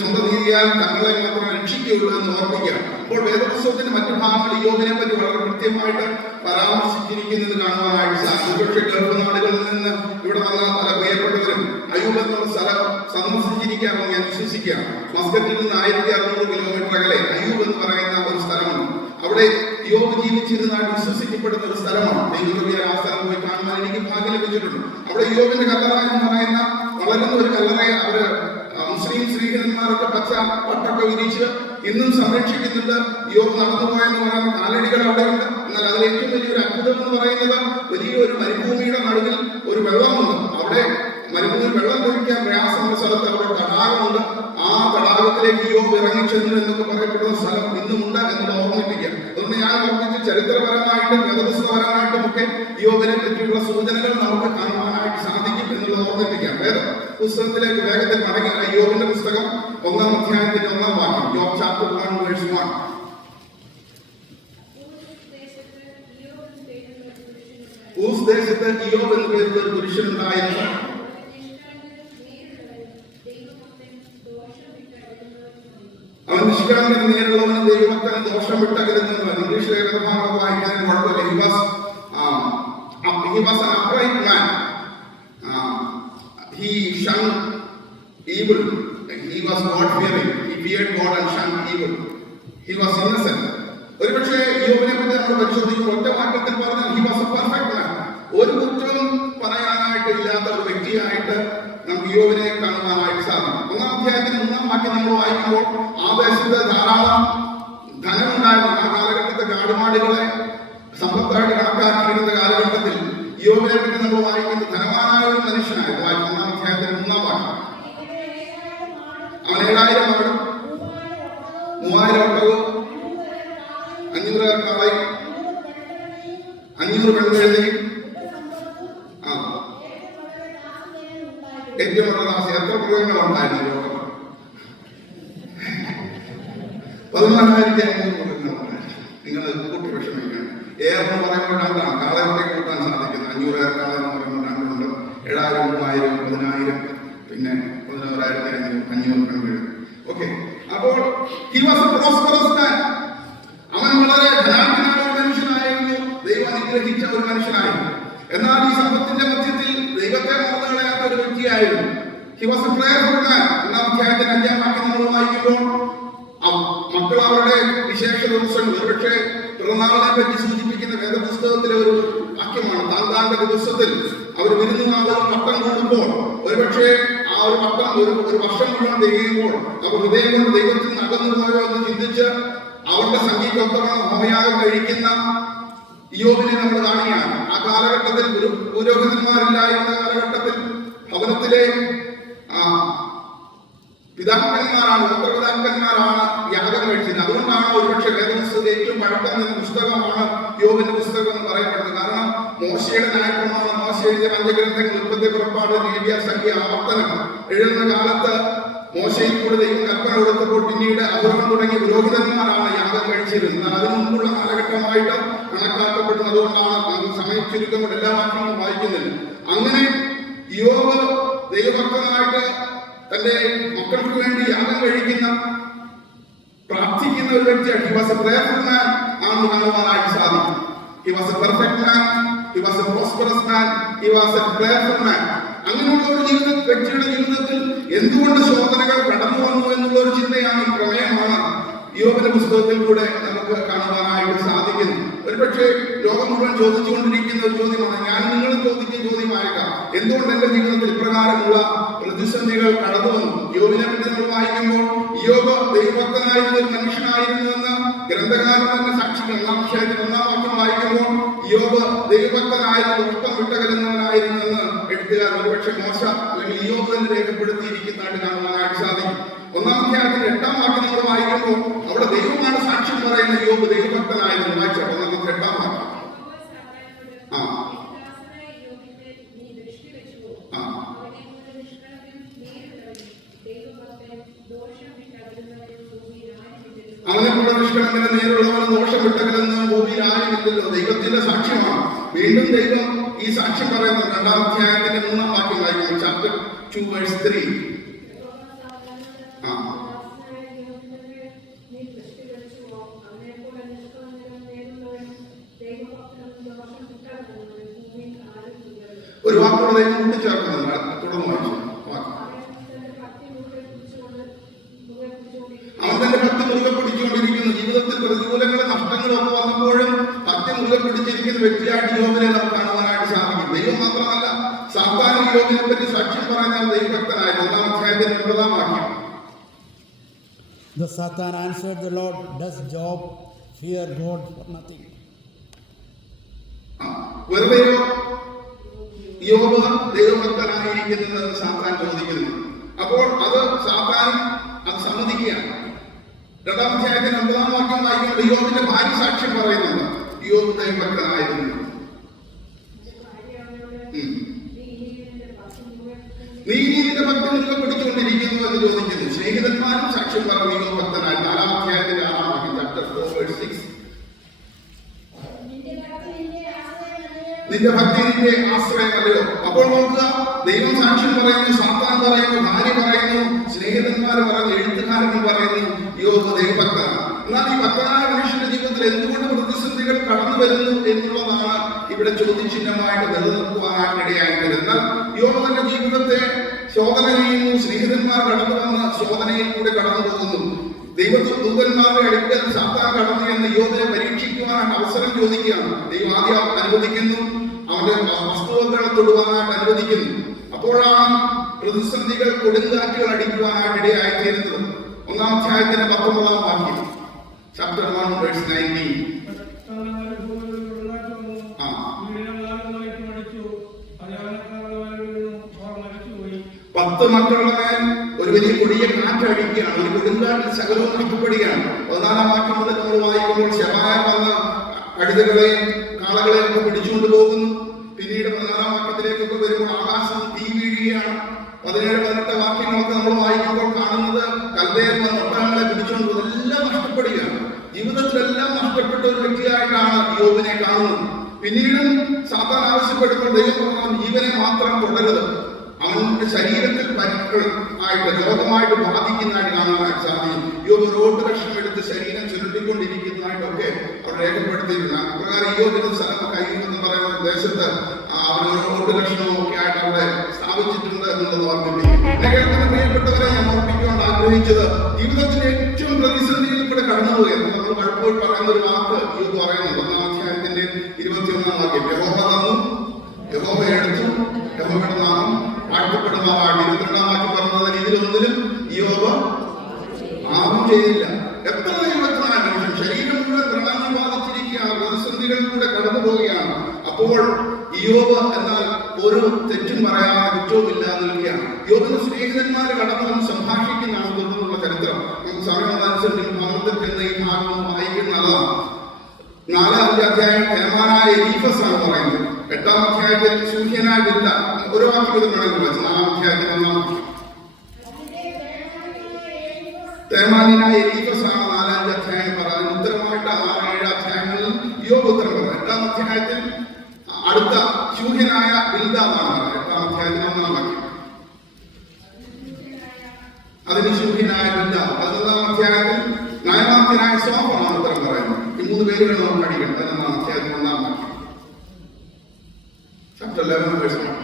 സ്വന്തം നീതിയാൽ തങ്ങളെ മാത്രമേ രക്ഷിക്കുകയുള്ളൂ എന്ന് ഓർമ്മിക്കുക. അപ്പോൾ വേദപുസ്തകത്തിന്റെ മറ്റു ഭാഗങ്ങൾ യോബിനെ പറ്റി വളരെ കൃത്യമായിട്ട് പരാമർശിച്ചിരിക്കുന്നത് കാണുവാനായിട്ട് സാധിക്കും. പക്ഷേ ഗൾഫ് നാടുകളിൽ നിന്ന് ഇവിടെ വന്ന പല പ്രിയപ്പെട്ടവരും അയ്യൂബ് എന്നുള്ള സ്ഥലം സന്ദർശിച്ചിരിക്കാമെന്ന് ഞാൻ വിശ്വസിക്കുകയാണ്. മസ്കറ്റിൽ നിന്ന് 1600 കിലോമീറ്റർ അകലെ അയ്യൂബ് എന്ന് പറയുന്ന ഒരു സ്ഥലമുണ്ട്. അവിടെ യോബ് ജീവിച്ചിരുന്നതായിട്ട് വിശ്വസിക്കപ്പെടുന്ന ഒരു സ്ഥലമാണ്. ദൈവകൃപയാൽ ആ സ്ഥലം പോയി കാണുവാൻ എനിക്ക് ഭാഗ്യം ലഭിച്ചിട്ടുണ്ട്. അവിടെ യോബിന്റെ കല്ലറ എന്ന് പറയുന്ന വളരുന്ന ഒരു കല്ലറയെ അവര് മുസ്ലിം സ്ത്രീകന്മാരൊക്കെ പച്ച പട്ടൊക്കെ വിരിച്ച് ഇന്നും സംരക്ഷിക്കുന്നുണ്ട്. യോബ് നടന്നുപോയെന്ന് പറയുന്ന കാലടികൾ അവിടെ ഉണ്ട്. എന്നാൽ അതിൽ ഏറ്റവും വലിയൊരു അത്ഭുതം എന്ന് പറയുന്നത് വലിയൊരു മരുഭൂമിയുടെ നടുവിൽ ഒരു വെള്ളമുണ്ട്. അവിടെ മരുഭൂമി വെള്ളം കുടിക്കാൻ പ്രയാസമുള്ള സ്ഥലത്ത് അവിടെ തടാകമുണ്ട്. ആ തടാകത്തിലേക്ക് യോബ് ഇറങ്ങിച്ചെന്നു എന്നൊക്കെ പറയപ്പെടുന്ന സ്ഥലം ഇന്നുമുണ്ട് എന്നത് ഓർമ്മിപ്പിക്കാം. അതുകൊണ്ട് ഞാൻ ഓർമ്മിച്ച് ചരിത്രപരമായിട്ടും വേദപുസ്തകപരമായിട്ടും ഒക്കെ യോബിനെ പറ്റിയുള്ള സൂചനകൾ നമുക്ക് കാണുവാനായിട്ട് സാധിക്കും എന്നുള്ളത് ഓർമ്മിപ്പിക്കാം. പുസ്തകത്തിലേക്ക് വേഗത്തിൽ മടങ്ങി യോബിന്റെ പുസ്തകം 1-ാം അധ്യായത്തിന്റെ 1-ാം വാക്യം. യോബ് ചാപ്റ്റർ 1:1. ഊസ് ദേശത്ത് ഇയ്യോബ് എന്ന പേരുള്ള ഒരു പുരുഷനുണ്ടായിരുന്നു. അവൻ നിഷ്കളങ്കന് നേരുള്ളവനും ദൈവഭക്തന് ദോഷം വിട്ടകലുന്നവൻ. ഇംഗ്ലീഷ് വേദഭാഗം വായിക്കാൻ കുഴപ്പമില്ല. He was an upright man. He shunned evil. He was God-fearing. He feared God and shunned evil. He was innocent. ഒരുപക്ഷെ യോബിനെ പറ്റി നമ്മൾ പരിശോധിക്കുമ്പോൾ ഒറ്റ വാക്യത്തിൽ പറഞ്ഞാൽ ഹി വാസ് എ പെർഫെക്റ്റ് മാൻ. ഒരു കുറ്റവും പറയാനായിട്ട് ഇല്ലാത്ത ഒരു വ്യക്തിയായിട്ട് നമുക്ക് യോബിനെ കാണുവാനായിട്ട് സാധിക്കും. 1-ാം അധ്യായത്തിന് 3-ാം വാക്യം നമ്മൾ വായിക്കുമ്പോൾ ആ ദേശത്ത് ധാരാളം ധനമുണ്ടായിരുന്നു. ആ കാലഘട്ടത്തെ കാടുമാടുകളെ സമ്പത്തായിട്ട് കണക്കാക്കിയിരുന്ന കാലഘട്ടത്തിൽ യോബിനെ പറ്റി നമ്മൾ വായിക്കുന്നത് ധനവാനായ ഒരു മനുഷ്യനായിരുന്നു. 1-ാം അധ്യായത്തിന് 3-ാം വാക്യം അവൻ 7,000 ആടും 3,000 ഒട്ടകവും 500 കാളയും 500 പെൺകുഴലിയും ഏറ്റവും ഉള്ള ദാസി. എത്ര മൃഗങ്ങളുണ്ടായിരുന്നു യോഗം? 14,500 മൃഗങ്ങളുണ്ടായിരുന്നു. നിങ്ങൾ കൂട്ടി വിഷമിക്കണം. ഏറെന്ന് പറയുമ്പോൾ രണ്ടാണ്. കാളയോടെ കൂട്ടാൻ സാധിക്കുന്നത് 500 കാള എന്ന് പറയുമ്പോൾ രണ്ടുണ്ട്. 7,000, 3,000, 10,000, പിന്നെ 11,500 പെൺകുഴൽ. ഓക്കെ, അപ്പോൾ he was a prosperous man. അവൻ വളരെ ധനാഢ്യനായ ഒരു മനുഷ്യനായിരുന്നു. ദൈവം അനുഗ്രഹിച്ച ഒരു മനുഷ്യനായിരുന്നു. എന്നാൽ ഈ സമ്പത്തിന്റെ മധ്യത്തിൽ ദൈവത്തെ മറന്നു കളയാത്ത ഒരു വ്യക്തിയായിരുന്നു. He was a prayerful man. 1-ാം അധ്യായത്തിന് 5-ാം വാക്യം നമ്മൾ വായിക്കുമ്പോൾ മക്കൾ അവരുടെ വിശേഷ ദിവസങ്ങൾ, ഒരുപക്ഷെ പിറന്നാളിനെ പറ്റി സൂചിപ്പിക്കുന്ന വേദപുസ്തകത്തിലെ ഒരു വാക്യമാണ്. താങ്കാന്റെ ദിവസത്തിൽ അവർ വിരുന്നുനാഥകൾ പട്ടം കൂടുമ്പോൾ ഒരുപക്ഷെ ആ ഒരു പട്ടം ഒരു വർഷം മുഴുവൻ തികയുമ്പോൾ അവർ ഹൃദയം കൊണ്ട് ദൈവത്തിൽ നിന്ന് അകന്നു പോയോ എന്ന് ചിന്തിച്ച് അവരുടെ സംഗീതോത്തമാണ് ഹോമയാഗം കഴിക്കുന്ന യോബിനെ നമ്മൾ കാണുകയാണ്. ആ കാലഘട്ടത്തിൽ പുരോഹിതന്മാരില്ലായിരുന്ന കാലഘട്ടത്തിൽ ഭവനത്തിലെ പിതാക്കന്മാരാണ്, ഗോത്രപിതാക്കന്മാരാണ് യാഗം കഴിച്ചത്. അതുകൊണ്ടാണ് ഒരുപക്ഷെ വേദപുസ്തകത്തിൽ ഏറ്റവും പഴക്കം എന്ന പുസ്തകമാണ് യോബിന്റെ പുസ്തകം എന്ന് പറയപ്പെടുന്നത്. കാരണം മോശയുടെ ന്യായപ്രമാണം, മോശ എഴുതിയ പഞ്ചഗ്രന്ഥങ്ങൾ, ഉൽപ്പത്തി, പുറപ്പാട്, ലേവ്യ, സംഖ്യ, ആവർത്തനം എഴുതുന്ന കാലത്ത് മോശയിൽ കൂടെ ദൈവം കൽപ്പന കൊടുത്തപ്പോൾ പിന്നീട് അബ്രഹാം തുടങ്ങിയ പുരോഹിതന്മാരാണ് യാഗം കഴിച്ചിരുന്നത്. അതിനു മുമ്പുള്ള കാലഘട്ടമായിട്ട് കണക്കാക്കപ്പെടുന്നത്. അതുകൊണ്ടാണ് നമുക്ക് സമയം ചുരുക്കം കൊണ്ട് എല്ലാ വാക്യങ്ങളും വായിക്കുന്നില്ല. അങ്ങനെ യോബ് ദൈവഭക്തനായിട്ട് തന്റെ മക്കൾക്ക് വേണ്ടി യാഗം കഴിക്കുന്ന, പ്രാർത്ഥിക്കുന്ന ഒരു വ്യക്തിയാണ്. He was a prayerful man ആണെന്ന് കാണുവാനായിട്ട് സാധിക്കും. He was a perfect man. He was a prosperous man. He was a prayerful man. അങ്ങനെയുള്ള ഒരു വ്യക്തിയുടെ ജീവിതത്തിൽ എന്തുകൊണ്ട് ശോധനകൾ കടന്നു വന്നു എന്നുള്ള ഒരു ചിന്തയാണ്, ഈ പ്രമേയമാണ് യോബിന്റെ പുസ്തകത്തിൽ കൂടെ നമുക്ക് കാണുവാനായിട്ട് സാധിക്കുന്നു. ഒരുപക്ഷെ ലോകം മുഴുവൻ ചോദിച്ചുകൊണ്ടിരിക്കുന്ന ഒരു ചോദ്യമാണ്, ഞാൻ നിങ്ങൾ ചോദിക്കുന്ന ചോദ്യമായേക്കാം, എന്തുകൊണ്ട് എന്റെ ജീവിതത്തിൽ ഇപ്രകാരമുള്ള പ്രതിസന്ധികൾ കടന്നു വന്നു? യോബിനെ പറ്റി നമ്മൾ വായിക്കുമ്പോൾ യോബ് ദൈവഭക്തനായിരുന്ന ഒരു മനുഷ്യനായിരുന്നുവെന്ന് ഗ്രന്ഥകാരൻ തന്നെ സാക്ഷിക്കും. 1-ാം അധ്യായത്തിൽ 1-ാം വാക്യം വായിക്കുമ്പോൾ യോബ് ദൈവഭക്തനായിരുന്നു, ഒട്ടും വിട്ടകലുന്നവനായിരുന്നെന്ന് എഴുത്തുകാരൻ ഒരുപക്ഷെ മോശ അല്ലെങ്കിൽ യോബ് തന്നെ രേഖപ്പെടുത്തിയിരിക്കുന്നതായിട്ട് കാണുവാനായിട്ട് സാധിക്കും. 1-ാം അധ്യായത്തിൽ 8-ാം വാക്യം നമ്മൾ വായിക്കുമ്പോൾ അവിടെ ദൈവമാണ് സാക്ഷ്യം പറയുന്ന യോബ് ദൈവഭക്തനായിരുന്നു. വായിച്ചോട്ടെ, നമുക്ക് 8-ാം വാക്യം. അവനെക്കൂടെ നിഷ്കളങ്കന് നേരുള്ളവന് ദോഷം വിട്ടകലെന്ന് ഭൂമിയിൽ ആരുമില്ലല്ലോ. ദൈവത്തിന്റെ സാക്ഷ്യമാണ്. വീണ്ടും ദൈവം ഈ സാക്ഷ്യം പറയുന്നത് 2-ാം അധ്യായത്തിന്റെ 3-ാം വാക്യം വായിക്കുന്നു. Chapter 2 verse 3. ഒരു വാക്കോട് ദൈവം കൂട്ടിച്ചേർക്കുന്നുണ്ട്. തുടർന്ന് വായിച്ചു. അവൻ തന്റെ ഭക്തി മുറുകെ പിടിച്ചുകൊണ്ടിരിക്കുന്നു. ജീവിതത്തിൽ പ്രതികൂലങ്ങളും നഷ്ടങ്ങളും ഒക്കെ വന്നപ്പോഴും ഭക്തി മുറുകെ പിടിച്ചിരിക്കുന്ന വ്യക്തിയായിട്ട് യോബിനെ നമുക്ക് കാണുവാനായിട്ട് സാധിക്കും. ദൈവം മാത്രമല്ല, സാത്താനും യോബിനെ പറ്റി സാക്ഷ്യം പറയുന്ന ദൈവഭക്തനായിരുന്നു. 1-ാം അധ്യായത്തിന്റെ 9-ാം വാക്യം. The Satan answered the Lord, does Job fear God for nothing? വെറുതെയോ യോബ് ദൈവഭക്തനായിരിക്കുന്നത് സാത്താൻ ചോദിക്കുന്നു. അപ്പോൾ അത് സാത്താനും അത് സമ്മതിക്കുകയാണ്. 2-ാം അധ്യായത്തിന് 9-ാം വാക്യം വായിക്കുമ്പോൾ യോബിന്റെ ഭാര്യ സാക്ഷ്യം പറയുന്നുണ്ട്, യോബ് ദൈവഭക്തനായിരുന്നു. നീ നിന്റെ ഭക്തി മുറുകെ പിടിച്ചുകൊണ്ടിരിക്കുന്നു എന്ന് ചോദിക്കുന്നു. സ്നേഹിതന്മാരും സാക്ഷ്യം പറഞ്ഞു യോബ് ഭക്തനായി. 4-ാം അധ്യായത്തിന്റെ 6-ാം വാക്യം, ചാപ്റ്റർ 4 verse 6. നിന്റെ ഭക്തി നിന്റെ ആശ്രയമല്ലയോ? അപ്പോൾ നോക്കുക, ദൈവം സാക്ഷ്യം പറയുന്നു, സാത്താൻ പറയുന്നു, ഭാര്യ പറയുന്നു, സ്നേഹിതന്മാർ പറയുന്നു, എഴുത്തുകാരൻ പറയുന്നു, യോബ് ദൈവഭക്തനാണ്. എന്നാൽ ഈ ഭക്തനായ മനുഷ്യന്റെ ജീവിതത്തിൽ എന്തുകൊണ്ട് പ്രതിസന്ധികൾ കടന്നു വരുന്നു എന്നുള്ളതാണ് ഇവിടെ ചോദ്യചിഹ്നമായിട്ട് നിലനിർത്തുവാനായിട്ട് ഇടയായത്. എന്നാൽ യോബ് തന്റെ ജീവിതത്തെ ശോധന ചെയ്യുന്നു. സ്നേഹിതന്മാർ കടന്നു വന്ന് ശോധനയിൽ കൂടെ കടന്നു പോകുന്നു. ദൂതന്മാരുടെ അടുക്കൽ സാത്താൻ കടന്നു എന്ന് യോബിനെ പരീക്ഷിക്കുവാനായിട്ട് അവസരം ചോദിക്കുകയാണ്. ദൈവം ആദ്യം അനുവദിക്കുന്നു, അവന്റെ വസ്തുവകളെ തൊടുവാനായിട്ട് അനുവദിക്കുന്നു. അപ്പോഴാണ് പ്രതിസന്ധികൾ കൊടുങ്കാറ്റുകൾ അടിക്കുവാനായിട്ട് ഇടയായിത്തീരുന്നത്. 1-ാം അധ്യായത്തിന്റെ 19-ാം വാക്യം, ചാപ്റ്റർ 1 വേഴ്സ് 19. പത്ത് മക്കളുടെ മേൽ ഒരു വലിയ കൊടിയ കാറ്റടിക്കുകയാണ്. ഒരു കൊടുങ്കാറ്റിൽ സകലവും നഷ്ടപ്പെടുകയാണ്. 14-ാം വാക്യം മുതൽ നമ്മൾ വായിക്കുമ്പോൾ ശബായ വന്ന കഴുതകളെയും കാളകളെയും ഒക്കെ പിടിച്ചുകൊണ്ട് പോകുന്നു. പിന്നീട് 16-ാം വാക്യത്തിലേക്കൊക്കെ വരുമ്പോൾ ആകാശം തീ വീഴുകയാണ്. 17-18 വാക്യങ്ങളൊക്കെ നമ്മൾ വായിക്കുമ്പോൾ കാണുന്നത് കല്ലേർ വന്ന ഒട്ടകങ്ങളെ പിടിച്ചുകൊണ്ട് എല്ലാം നഷ്ടപ്പെടുകയാണ്. ജീവിതത്തിലെല്ലാം നഷ്ടപ്പെട്ട ഒരു വ്യക്തിയായിട്ടാണ് യോബിനെ കാണുന്നത്. പിന്നീടും സാത്താൻ ആവശ്യപ്പെടുമ്പോൾ ദൈവം പറഞ്ഞു, ജീവനെ മാത്രം തുടരുത്, അവന്റെ ശരീരത്തിൽ പരിക്കുകൾ ആയിട്ട് രോഗമായിട്ട് ബാധിക്കുന്നതായിട്ട് കാണാനായിട്ട് സാധിക്കും. യോബ് റോഡ് കഷ്ണം എടുത്ത് ശരീരം ചുരുട്ടിക്കൊണ്ടിരിക്കുന്നതായിട്ടൊക്കെ അവർ രേഖപ്പെടുത്തിയിരുന്നു. അപ്രകാരം യോബിന്റെ സ്ഥലം കയ്യൂർ എന്ന് പറയുന്ന ദേശത്ത് അവർ റോഡ് കഷ്ണവും ഒക്കെ ആയിട്ട് അവിടെ സ്ഥാപിച്ചിട്ടുണ്ട് എന്നുള്ളത് ഓർമ്മിപ്പിക്കും. കേൾക്കുന്ന പ്രിയപ്പെട്ടവരെ ഞാൻ ഓർമ്മിക്കുവാൻ ആഗ്രഹിച്ചത്, ജീവിതത്തിലെ ഏറ്റവും പ്രതിസന്ധിയിൽ കൂടെ കടന്നുപോയത് നമ്മൾ പലപ്പോഴും പറയുന്ന ഒരു വാക്ക് യോബ് പറയുന്നത് 1-ാം അധ്യായത്തിന്റെ 21-ാം വാക്യം, യഹോവ തന്നു, യഹോവ എടുത്തു, യഹോവയുടെ നാമം വാഴ്ത്തപ്പെടുമാറാകട്ടെ. 22-ാം വാക്യം പറഞ്ഞത് ഇതിലൊന്നിലും യോബ് പാപം ചെയ്തില്ല. എത്ര ദൈവത്തിനാണ് ശരീരം മുഴുവൻ വ്രണങ്ങൾ ബാധിച്ചിരിക്കുകയാണ്, പ്രതിസന്ധികളിലൂടെ കടന്നു പോവുകയാണ്. അപ്പോൾ യോബ് എന്നാൽ ഒരു തെറ്റും പറയാതെ കുറ്റവുമില്ല നിൽക്കുകയാണ്. യോബിന്റെ സ്നേഹിതന്മാര് കടന്നു വന്ന് സംഭാഷിക്കുന്നതാണ് തുടർന്നുള്ള ചരിത്രം. നമുക്ക് സമയമനുസരിച്ച് ഭാഗത്തിൽ ചെന്ന് ഈ ഭാഗം വായിക്കുന്നതാണ്. 4-ാം അധ്യായം തേമാനായ എലീഫസ് ആണ് പറയുന്നത്. 8-ാം അധ്യായത്തിൽ ശൂന്യനായ ബിൽദ, ഓരോ വാക്യം വേണമെങ്കിൽ വെച്ച് 4-ാം അധ്യായത്തിൽ 1-ാം വാക്യം. തേമാനായ എലീഫസ് ആണ് 4-ാം അധ്യായം പറയുന്നത്. ഉത്തരമായിട്ട് 6-7 അധ്യായങ്ങളിൽ യോബ് ഉത്തരം പറയുന്നത്. 8-ാം അധ്യായത്തിൽ അടുത്ത ശൂന്യനായ ബിൽദ എന്നാണ് പറയുന്നത്. 8-ാം അധ്യായത്തിൽ 1-ാം വാക്യം അതിന് ശൂന്യനായ ബിൽദ. 11-ാം അധ്യായത്തിൽ നയമാന്യനായ സോഫറാണ് ഉത്തരം പറയുന്നത്. ഈ 3 പേരുകൾ നമ്മൾ പഠിക്കണം. 11-ാം അധ്യായത്തിൽ 1-ാം വാക്യം, ചാപ്റ്റർ 11 വേഴ്സ് 1.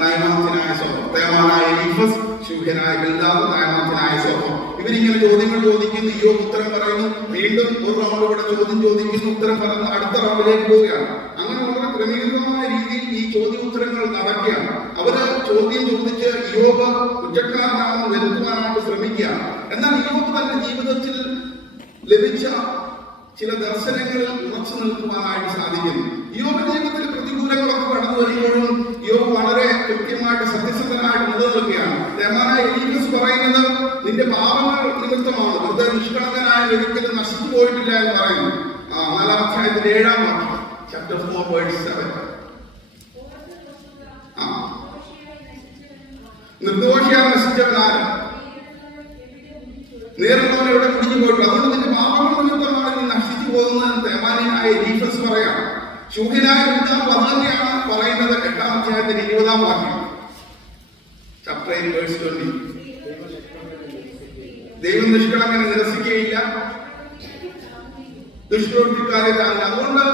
നയമാന്യനായ സോഫർ, തേമാനായ എലീഫസ്, ശൂന്യനായ ബിൽദാദ്, നയമാന്യനായ സോഫർ. ഇവരിങ്ങനെ ചോദ്യങ്ങൾ ചോദിക്കുന്നു, യോബ് ഉത്തരം പറയുന്നു. വീണ്ടും ഒരു റൗണ്ട് കൂടെ ചോദ്യം ചോദിക്കുന്നു, ഉത്തരം പറയുന്നു, അടുത്ത റൗണ്ടിലേക്ക് പോവുകയാണ്. അങ്ങനെ വളരെ ക്രമീകൃതമായ രീതിയിൽ ഈ ചോദ്യോത്തരങ്ങൾ നടക്കുകയാണ്. അവര് ചോദ്യം ചോദിച്ച് യോബ് കുറ്റക്കാരനാണെന്ന് വരുത്തുവാനായിട്ട് ശ്രമിക്കുകയാണ്. എന്നാൽ യോബ് തന്റെ ജീവിതത്തിൽ ലഭിച്ച ചില ദർശനങ്ങളിൽ ഉറച്ചു നിൽക്കുവാനായിട്ട് സാധിക്കുന്നു. യോബിന്റെ ജീവിതത്തിൽ പ്രതികൂലങ്ങളൊക്കെ കടന്നു വരുമ്പോഴും യോബ് വളരെ കൃത്യമായിട്ട് സത്യസന്ധനായിട്ട് നിലനിൽക്കുകയാണ്. തേമാനായ എലീഫസ് പറയുന്നത്, നിന്റെ പാപങ്ങൾ നിമിത്തമാണ്, വെറുതെ നിഷ്കളങ്കനായ ഒരിക്കലും നശിച്ചു പോയിട്ടില്ല എന്ന് പറയുന്നു. 4-ാം അധ്യായത്തിന്റെ 7-ാം വാക്യം, ചാപ്റ്റർ 4 വേഴ്സ് 7. നിർദോഷിയായി നശിച്ചവനാണ്, നേരിടുന്നവൻ എവിടെ കുടിച്ചു പോയിട്ടു, അതുകൊണ്ട് നിന്റെ പാപങ്ങൾ നിമിത്തമാണ് നീ നശിച്ചു പോകുന്നത് തേമാനായ എലീഫസ് പറയാം. ശൂന്യനായ ബിൽദാദ് അതുതന്നെയാണ് പറയുന്നത്. 8-ാം അധ്യായത്തിന്റെ 20-ാം വാക്യം, ചാപ്റ്റർ 8 വേഴ്സ് 20. ദൈവം നിഷ്കളങ്കനെ നിരസിക്കുകയില്ല, ദുഷ്പ്രവൃത്തിക്കാരെ താങ്ങില്ല. അതുകൊണ്ട്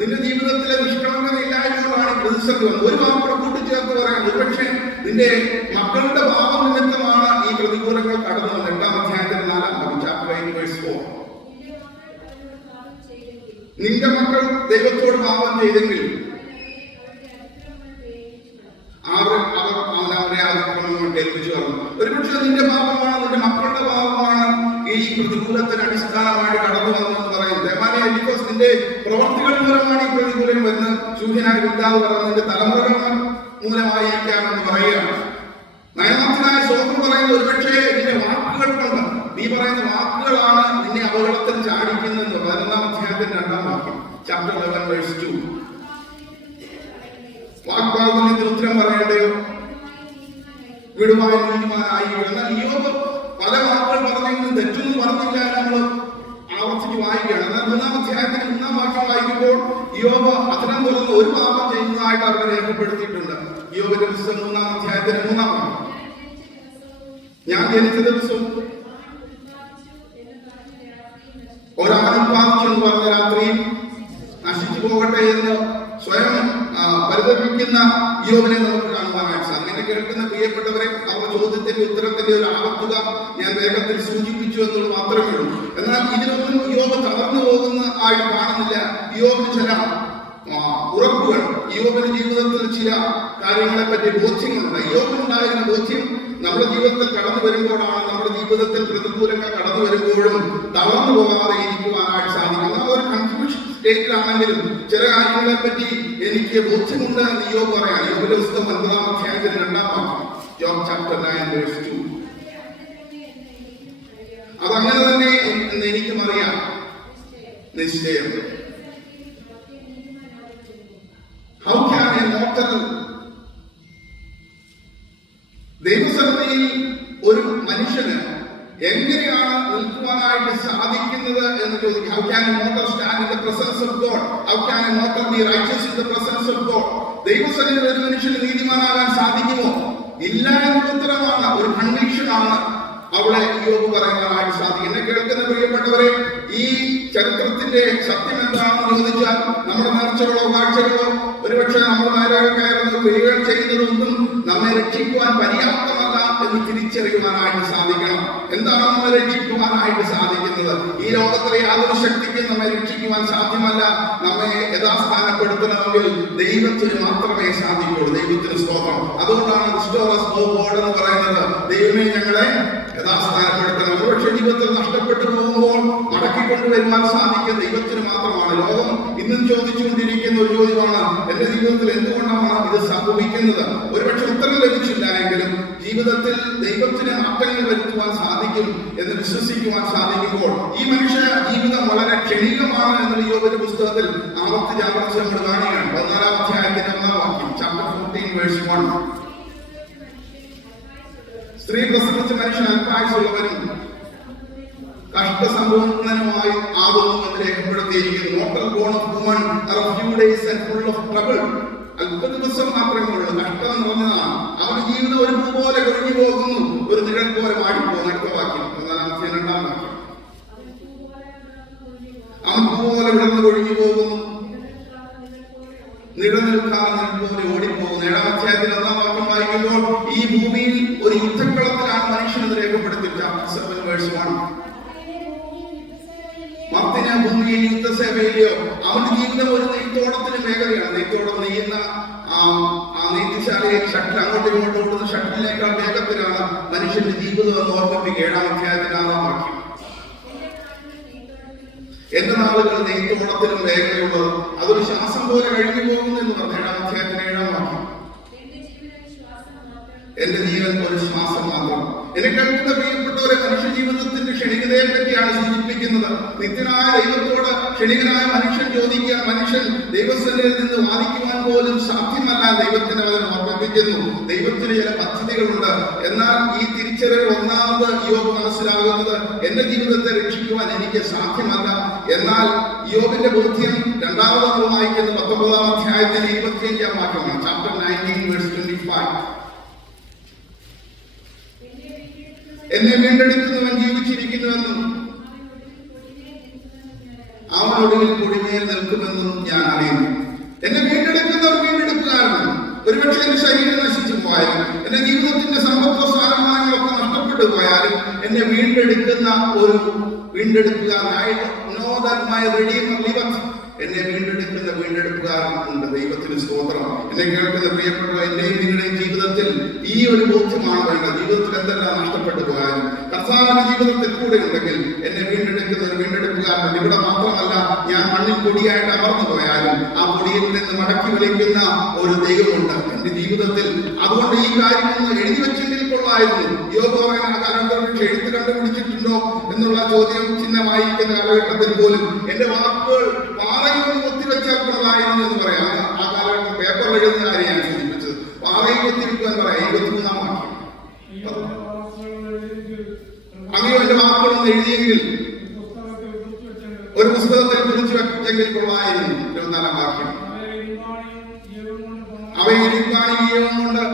നിന്റെ ജീവിതത്തിലെ നിഷ്കളങ്കത ഇല്ലായ്മകളാണ് പ്രതിസന്ധി വന്നത്. ഒരു വാക്കുകൂടെ കൂട്ടിച്ചേർത്ത് പറയാം, ഒരുപക്ഷെ നിന്റെ മക്കളുടെ പാപം നിമിത്തമാണ് ഈ പ്രതികൂലങ്ങൾ കടന്നു വന്നത്. 8-ാം അധ്യായത്തിന്റെ 4-ാം വാക്യം, ചാപ്റ്റർ 8 വേഴ്സ് 4. നിന്റെ മക്കൾ ദൈവത്തോട് പാപം ചെയ്തെങ്കിൽ അവരെ അതിക്രമങ്ങൾ കേൾപ്പിച്ചു പറഞ്ഞു. ഒരുപക്ഷെ നിന്റെ പാപമാണ്, നിന്റെ മക്കളുടെ പാപമാണ് ഈ പ്രതികൂലത്തിന് അടിസ്ഥാനമായിട്ട് കടന്നു വന്നതെന്ന് പറയും. തേമാനായ എലീഫസ്, നിന്റെ പ്രവർത്തികൾ മൂലമാണ് ഈ പ്രതികൂലം വരുന്നത്. ശൂന്യനായ ബിൽദാദ് പറഞ്ഞു, നിന്റെ തലമുറകൾ മൂലമായിരിക്കാമെന്ന് പറയുകയാണ്. നയമാന്യനായ സോഫർ പറയുന്നത്, ഒരുപക്ഷെ നിന്റെ വാക്കുകൾ കൊണ്ട്, നീ പറയുന്ന വാക്കുകളാണ് നിന്നെ അപകടത്തിൽ ചാടിക്കുന്നത്. 11-ാം അധ്യായത്തിന്റെ 2-ാം വാക്യം, ചാപ്റ്റർ 11 വേഴ്സ് 2. വാഗ്വാദത്തിന് ഉത്തരം പറയേണ്ടയോ, വിടുവാൻ നീതിമാനായിരിക്കും. എന്നാൽ യോബ് പല വാക്കുകൾ പറഞ്ഞെങ്കിലും തെറ്റൊന്നും പറഞ്ഞില്ല നമ്മൾ ആവർത്തിച്ച് വായിക്കുകയാണ്. എന്നാൽ 3-ാം അധ്യായത്തിന് 3-ാം വാക്യം വായിക്കുമ്പോൾ യോബ് അത്തരം തുറന്ന് ഒരു പാപം ചെയ്യുന്നതായിട്ട് അവർ രേഖപ്പെടുത്തിയിട്ടുണ്ട്. യോബിന്റെ പുസ്തകം 3-ാം അധ്യായത്തിന് 3-ാം വാക്യം, ഞാൻ ജനിച്ച ദിവസവും ഒരാളും ബാധിച്ചു എന്ന് പറഞ്ഞ രാത്രിയും നശിച്ചു പോകട്ടെ എന്ന് സ്വയം പരിതപിക്കുന്ന യോബിനെ നമുക്ക് കാണുവാനായിട്ട് സാധിക്കും. എന്നെ കേൾക്കുന്ന പ്രിയപ്പെട്ടവരെ, അവരുടെ ചോദ്യത്തിന്റെ ഉത്തരത്തിന്റെ ഒരു ആവത്തുക ഞാൻ വേഗത്തിൽ സൂചിപ്പിച്ചു എന്നുള്ളത് മാത്രമേ ഉള്ളൂ. എന്നാൽ ഇതിനൊന്നും യോബ് തളർന്നു പോകുന്ന ആയിട്ട് കാണുന്നില്ല. യോബിന് ചില ഉറപ്പുകൾ, യോബിന്റെ ജീവിതത്തിൽ ചില കാര്യങ്ങളെ പറ്റി ബോധ്യങ്ങളുണ്ട്. യോബിനുണ്ടായിരുന്ന ബോധ്യം നമ്മുടെ ജീവിതത്തിൽ കടന്നു വരുമ്പോഴാണ്, നമ്മുടെ ജീവിതത്തിൽ പ്രതികൂലങ്ങൾ കടന്നു വരുമ്പോഴും തളർന്നു പോകാതെ ഇരിക്കുവാനായിട്ട് സാധിക്കും. എന്നാൽ ഒരു കൺഫ്യൂഷൻ സ്റ്റേറ്റിലാണെങ്കിലും ചില കാര്യങ്ങളെ പറ്റി എനിക്ക് ബോധ്യമുണ്ട് എന്ന് യോബ് പറയാം. യോബിന്റെ പുസ്തകം 9-ാം അധ്യായത്തിൽ 2-ാം വാക്യം, ജോബ് ചാപ്റ്റർ 9:2. അതങ്ങനെ തന്നെ എന്ന് എനിക്കും അറിയാം നിശ്ചയം. How can a mortal, ദൈവസന്നിധിയിൽ ഒരു മനുഷ്യന് എങ്ങനെയാണ് നിൽക്കുവാനായിട്ട് സാധിക്കുന്നത് എന്ന് ചോദിക്കും. How can a mortal stand in the presence of God? How can a mortal be righteous in the presence of God? ദൈവസന്നിധിയിൽ ഒരു മനുഷ്യന് നീതിമാനാകാൻ സാധിക്കുമോ? ഇല്ല എന്നുള്ള ഉത്തരമാണ്, ഒരു കണ്ടീഷനാണ് അവിടെ യോബ് പറയാനായിട്ട് സാധിക്കും. എന്നെ കേൾക്കുന്ന പ്രിയപ്പെട്ടവരെ, ഈ ചരിത്രത്തിന്റെ സത്യം എന്താണെന്ന് ചോദിച്ചാൽ, നമ്മുടെ നേർച്ചകളോ കാഴ്ചകളോ ഒരുപക്ഷെ നമ്മൾ കയറുന്ന ക്രിയകൾ ചെയ്യുന്നതൊന്നും നമ്മെ രക്ഷിക്കുവാൻ പര്യാപ്തമല്ല എന്ന് തിരിച്ചറിയുവാനായിട്ട് സാധിക്കണം. എന്താണ് നമ്മെ രക്ഷിക്കുവാനായിട്ട് സാധിക്കുന്നത്? ഈ ലോകത്തിലെ യാതൊരു ശക്തിക്കും നമ്മെ രക്ഷിക്കുവാൻ സാധ്യമല്ല. നമ്മെ യഥാസ്ഥാനപ്പെടുത്തണമെങ്കിൽ ദൈവത്തിന് മാത്രമേ സാധിക്കുള്ളൂ. ദൈവത്തിന് സ്തോത്രം. അതുകൊണ്ടാണ് എന്ന് പറയുന്നത്, ദൈവമേ ഞങ്ങളെ യഥാസ്ഥാനപ്പെടുത്തണം. ഒരുപക്ഷെ ജീവിതത്തിൽ നഷ്ടപ്പെട്ടു പോകുമ്പോൾ മടക്കിക്കൊണ്ടുവരുവാൻ സാധിക്കുക ദൈവത്തിന് മാത്രമാണ്. ലോകം ഇന്നും ചോദിച്ചുകൊണ്ടിരിക്കുന്ന ഒരു ചോദ്യമാണ്, എന്റെ ജീവിതത്തിൽ എന്തുകൊണ്ടാണ് ഇത് സംഭവിക്കുന്നത്? ഒരുപക്ഷെ ഉത്തരം ലഭിച്ചില്ല എങ്കിലും ജീവിതത്തിൽ ദൈവത്തിന് മാറ്റങ്ങൾ വരുത്തുവാൻ സാധിക്കും എന്ന് വിശ്വസിക്കുവാൻ സാധിക്കുമ്പോൾ ഈ മനുഷ്യ ജീവിതം വളരെ ക്ഷണികമാണ് എന്ന് യോബിന്റെ പുസ്തകത്തിൽ ആവർത്തിച്ച് നമ്മൾ കാണുകയാണ്. 14-ാം അധ്യായത്തിന്റെ 1-ാം വാക്യം, ചാപ്റ്റർ 14:1. സ്ത്രീ പ്രസവിച്ച മനുഷ്യൻ അല്പായുസുള്ളവരും കഷ്ടസമ്പൂർണനുമായി ആകുന്നു എന്ന് രേഖപ്പെടുത്തിയിരിക്കുന്നു. Mortal born of woman are a few days and full of trouble. അല്പ ദിവസം മാത്രമേ ഉള്ളൂ, കഷ്ടം നിറഞ്ഞതാണ്. അവന്റെ ജീവിതം ഒരു പൂ പോലെ കൊഴിഞ്ഞു പോകുന്നു, ഒരു നിഴൽ പോലെ മാറിപ്പോകുന്നു. അടുത്ത വാക്യം, 2-ാം വാക്യം, അവൻ പൂ പോലെ വിടർന്ന് കൊഴിഞ്ഞു പോകുന്നു, നിലനിൽക്കാതെ പോലെ ഓടിപ്പോകുന്നു. 7-ാം അധ്യായത്തിൽ 1-ാം വാക്യം വായിക്കുമ്പോൾ ഈ ഭൂമിയിൽ ഒരു യുദ്ധക്കളത്തിലാണ് മനുഷ്യനെന്ന് രേഖപ്പെടുത്തിയിട്ടുണ്ട്. 7:1. മർത്തിന ഭൂമിയിൽ യുദ്ധസേവയിലെയോ അവന്റെ ജീവിതം ഒരു നെയ്ത്തോടത്തിന് മേഖലയാണ്. നെയ്ത്തോടം നെയ്യുന്ന ആ നെയ്ത്തുശാലയിൽ ഷട്ടിൽ അങ്ങോട്ടും ഇങ്ങോട്ടും ഓടുന്ന ഷട്ടിലിനേക്കാൾ വേഗത്തിലാണ് മനുഷ്യന്റെ ജീവിതം എന്ന് ഓർമ്മിപ്പിക്കുക. 7-ാം അധ്യായത്തിൽ 6-ാം വാക്യം, എന്റെ നാളുകൾ നെയ്ത്തോടത്തിലും വേഗതയുള്ളത്, അതൊരു ശ്വാസം പോലെ കഴിഞ്ഞു പോകുന്നു എന്ന് പറഞ്ഞു. 7-ാം അധ്യായത്തിന് 7-ാം വാക്യം, എന്റെ ജീവൻ ഒരു ശ്വാസം മാത്രം. എന്നെ കേൾക്കുന്ന പ്രിയപ്പെട്ടവരെ, മനുഷ്യ ജീവിതത്തിന്റെ ക്ഷണികതയെ പറ്റിയാണ് സൂചിപ്പിക്കുന്നത്. നിത്യനായ ദൈവത്തോട് ക്ഷണികനായ മനുഷ്യൻ ചോദിക്കുക, മനുഷ്യൻ ദൈവസന്നിധിയിൽ നിന്ന് വാദിക്കുവാൻ പോലും സാധ്യമല്ല. ദൈവത്തിന് അവൻ ഓർമ്മിപ്പിക്കുന്നു. ദൈവത്തിന് ചില പദ്ധതികളുണ്ട്. എന്നാൽ ഈ തിരിച്ചറിവ് ഒന്നാമത് യോബ് മനസ്സിലാകുന്നത്, എന്റെ ജീവിതത്തെ രക്ഷിക്കുവാൻ എനിക്ക് സാധ്യമല്ല. എന്നാൽ യോബിന്റെ ബോധ്യം രണ്ടാമത് നമ്മൾ വായിക്കുന്ന 19-ാം അധ്യായത്തിന്റെ 25-ാം വാക്യമാണ്, ചാപ്റ്റർ 19:25. എന്നെ വീണ്ടെടുക്കുന്നവൻ ജീവിച്ചിരിക്കുന്നുവെന്നും അവനൊടുവിൽ കൊടിമേൽ നിൽക്കുമെന്നും ഞാൻ അറിയുന്നു. എന്നെ വീണ്ടെടുക്കുന്നവർ വീണ്ടെടുക്കുകയായിരുന്നു. ഒരുപക്ഷെ എന്റെ ശരീരം നശിച്ചു പോയാലും, എന്റെ ജീവിതത്തിന്റെ സമ്പത്തോ സ്ഥാനമാനങ്ങളൊക്കെ നഷ്ടപ്പെട്ടു പോയാലും, എന്നെ വീണ്ടെടുക്കുന്ന ഒരു വീണ്ടെടുക്കുകയായി എന്നെ വീണ്ടെടുക്കുന്ന വീണ്ടെടുപ്പുകാരനുണ്ട്. ദൈവത്തിന് സ്തോത്രം. എന്നെ കേൾക്കുന്ന പ്രിയപ്പെട്ട എന്റെയും നിങ്ങളുടെയും ജീവിതത്തിൽ ഈ ഒരു ബോധ്യമാണ് വേണ്ടത്. ജീവിതത്തിൽ എന്തെല്ലാം നഷ്ടപ്പെട്ടു പോയാലും കർത്താവിന്റെ ജീവിതത്തിൽ കൂടെ ഉണ്ടെങ്കിൽ എന്നെ വീണ്ടെടുക്കുന്ന ഒരു വീണ്ടെടുപ്പുകാരനുണ്ട്. ഇവിടെ മാത്രമല്ല, ഞാൻ മണ്ണിൽ പൊടിയായിട്ട് അമർന്നു പോയാലും ആ പൊടിയിൽ നിന്ന് മടക്കി വിളിക്കുന്ന ഒരു ദൈവമുണ്ട് എന്റെ ജീവിതത്തിൽ. അതുകൊണ്ട് ഈ കാര്യം ഒന്ന് എഴുതി വെച്ചെങ്കിൽ കൊള്ളായിരുന്നു. യോബ് പറയുന്ന ആ കാലഘട്ടത്തിൽ എഴുത്ത് കണ്ടുപിടിച്ചിട്ടുണ്ടോ എന്നുള്ള ചോദ്യം ചിഹ്നമായിരിക്കുന്ന കാലഘട്ടത്തിൽ പോലും എന്റെ വാക്കുകൾ പാറയിൽ ഒത്തിവെച്ചാൽ കൊള്ളായിരുന്നു എന്ന് പറയാം. ആ കാലഘട്ടത്തിൽ പേപ്പറിൽ എഴുതുന്ന കാര്യമാണ് സൂചിപ്പിച്ചത്. പാറയിൽ ഒത്തിരിക്കാൻ പറയാം. 23-ാം വാക്യം, അങ്ങനെയോ എന്റെ വാക്കുകളൊന്ന് എഴുതിയെങ്കിൽ ഒരു പുസ്തകത്തിൽ കുറിച്ച് വെച്ചെങ്കിൽ കൊള്ളായിരുന്നു. 24-ാം വാക്യം, അവയിൽ ജീവൻ കൊണ്ട്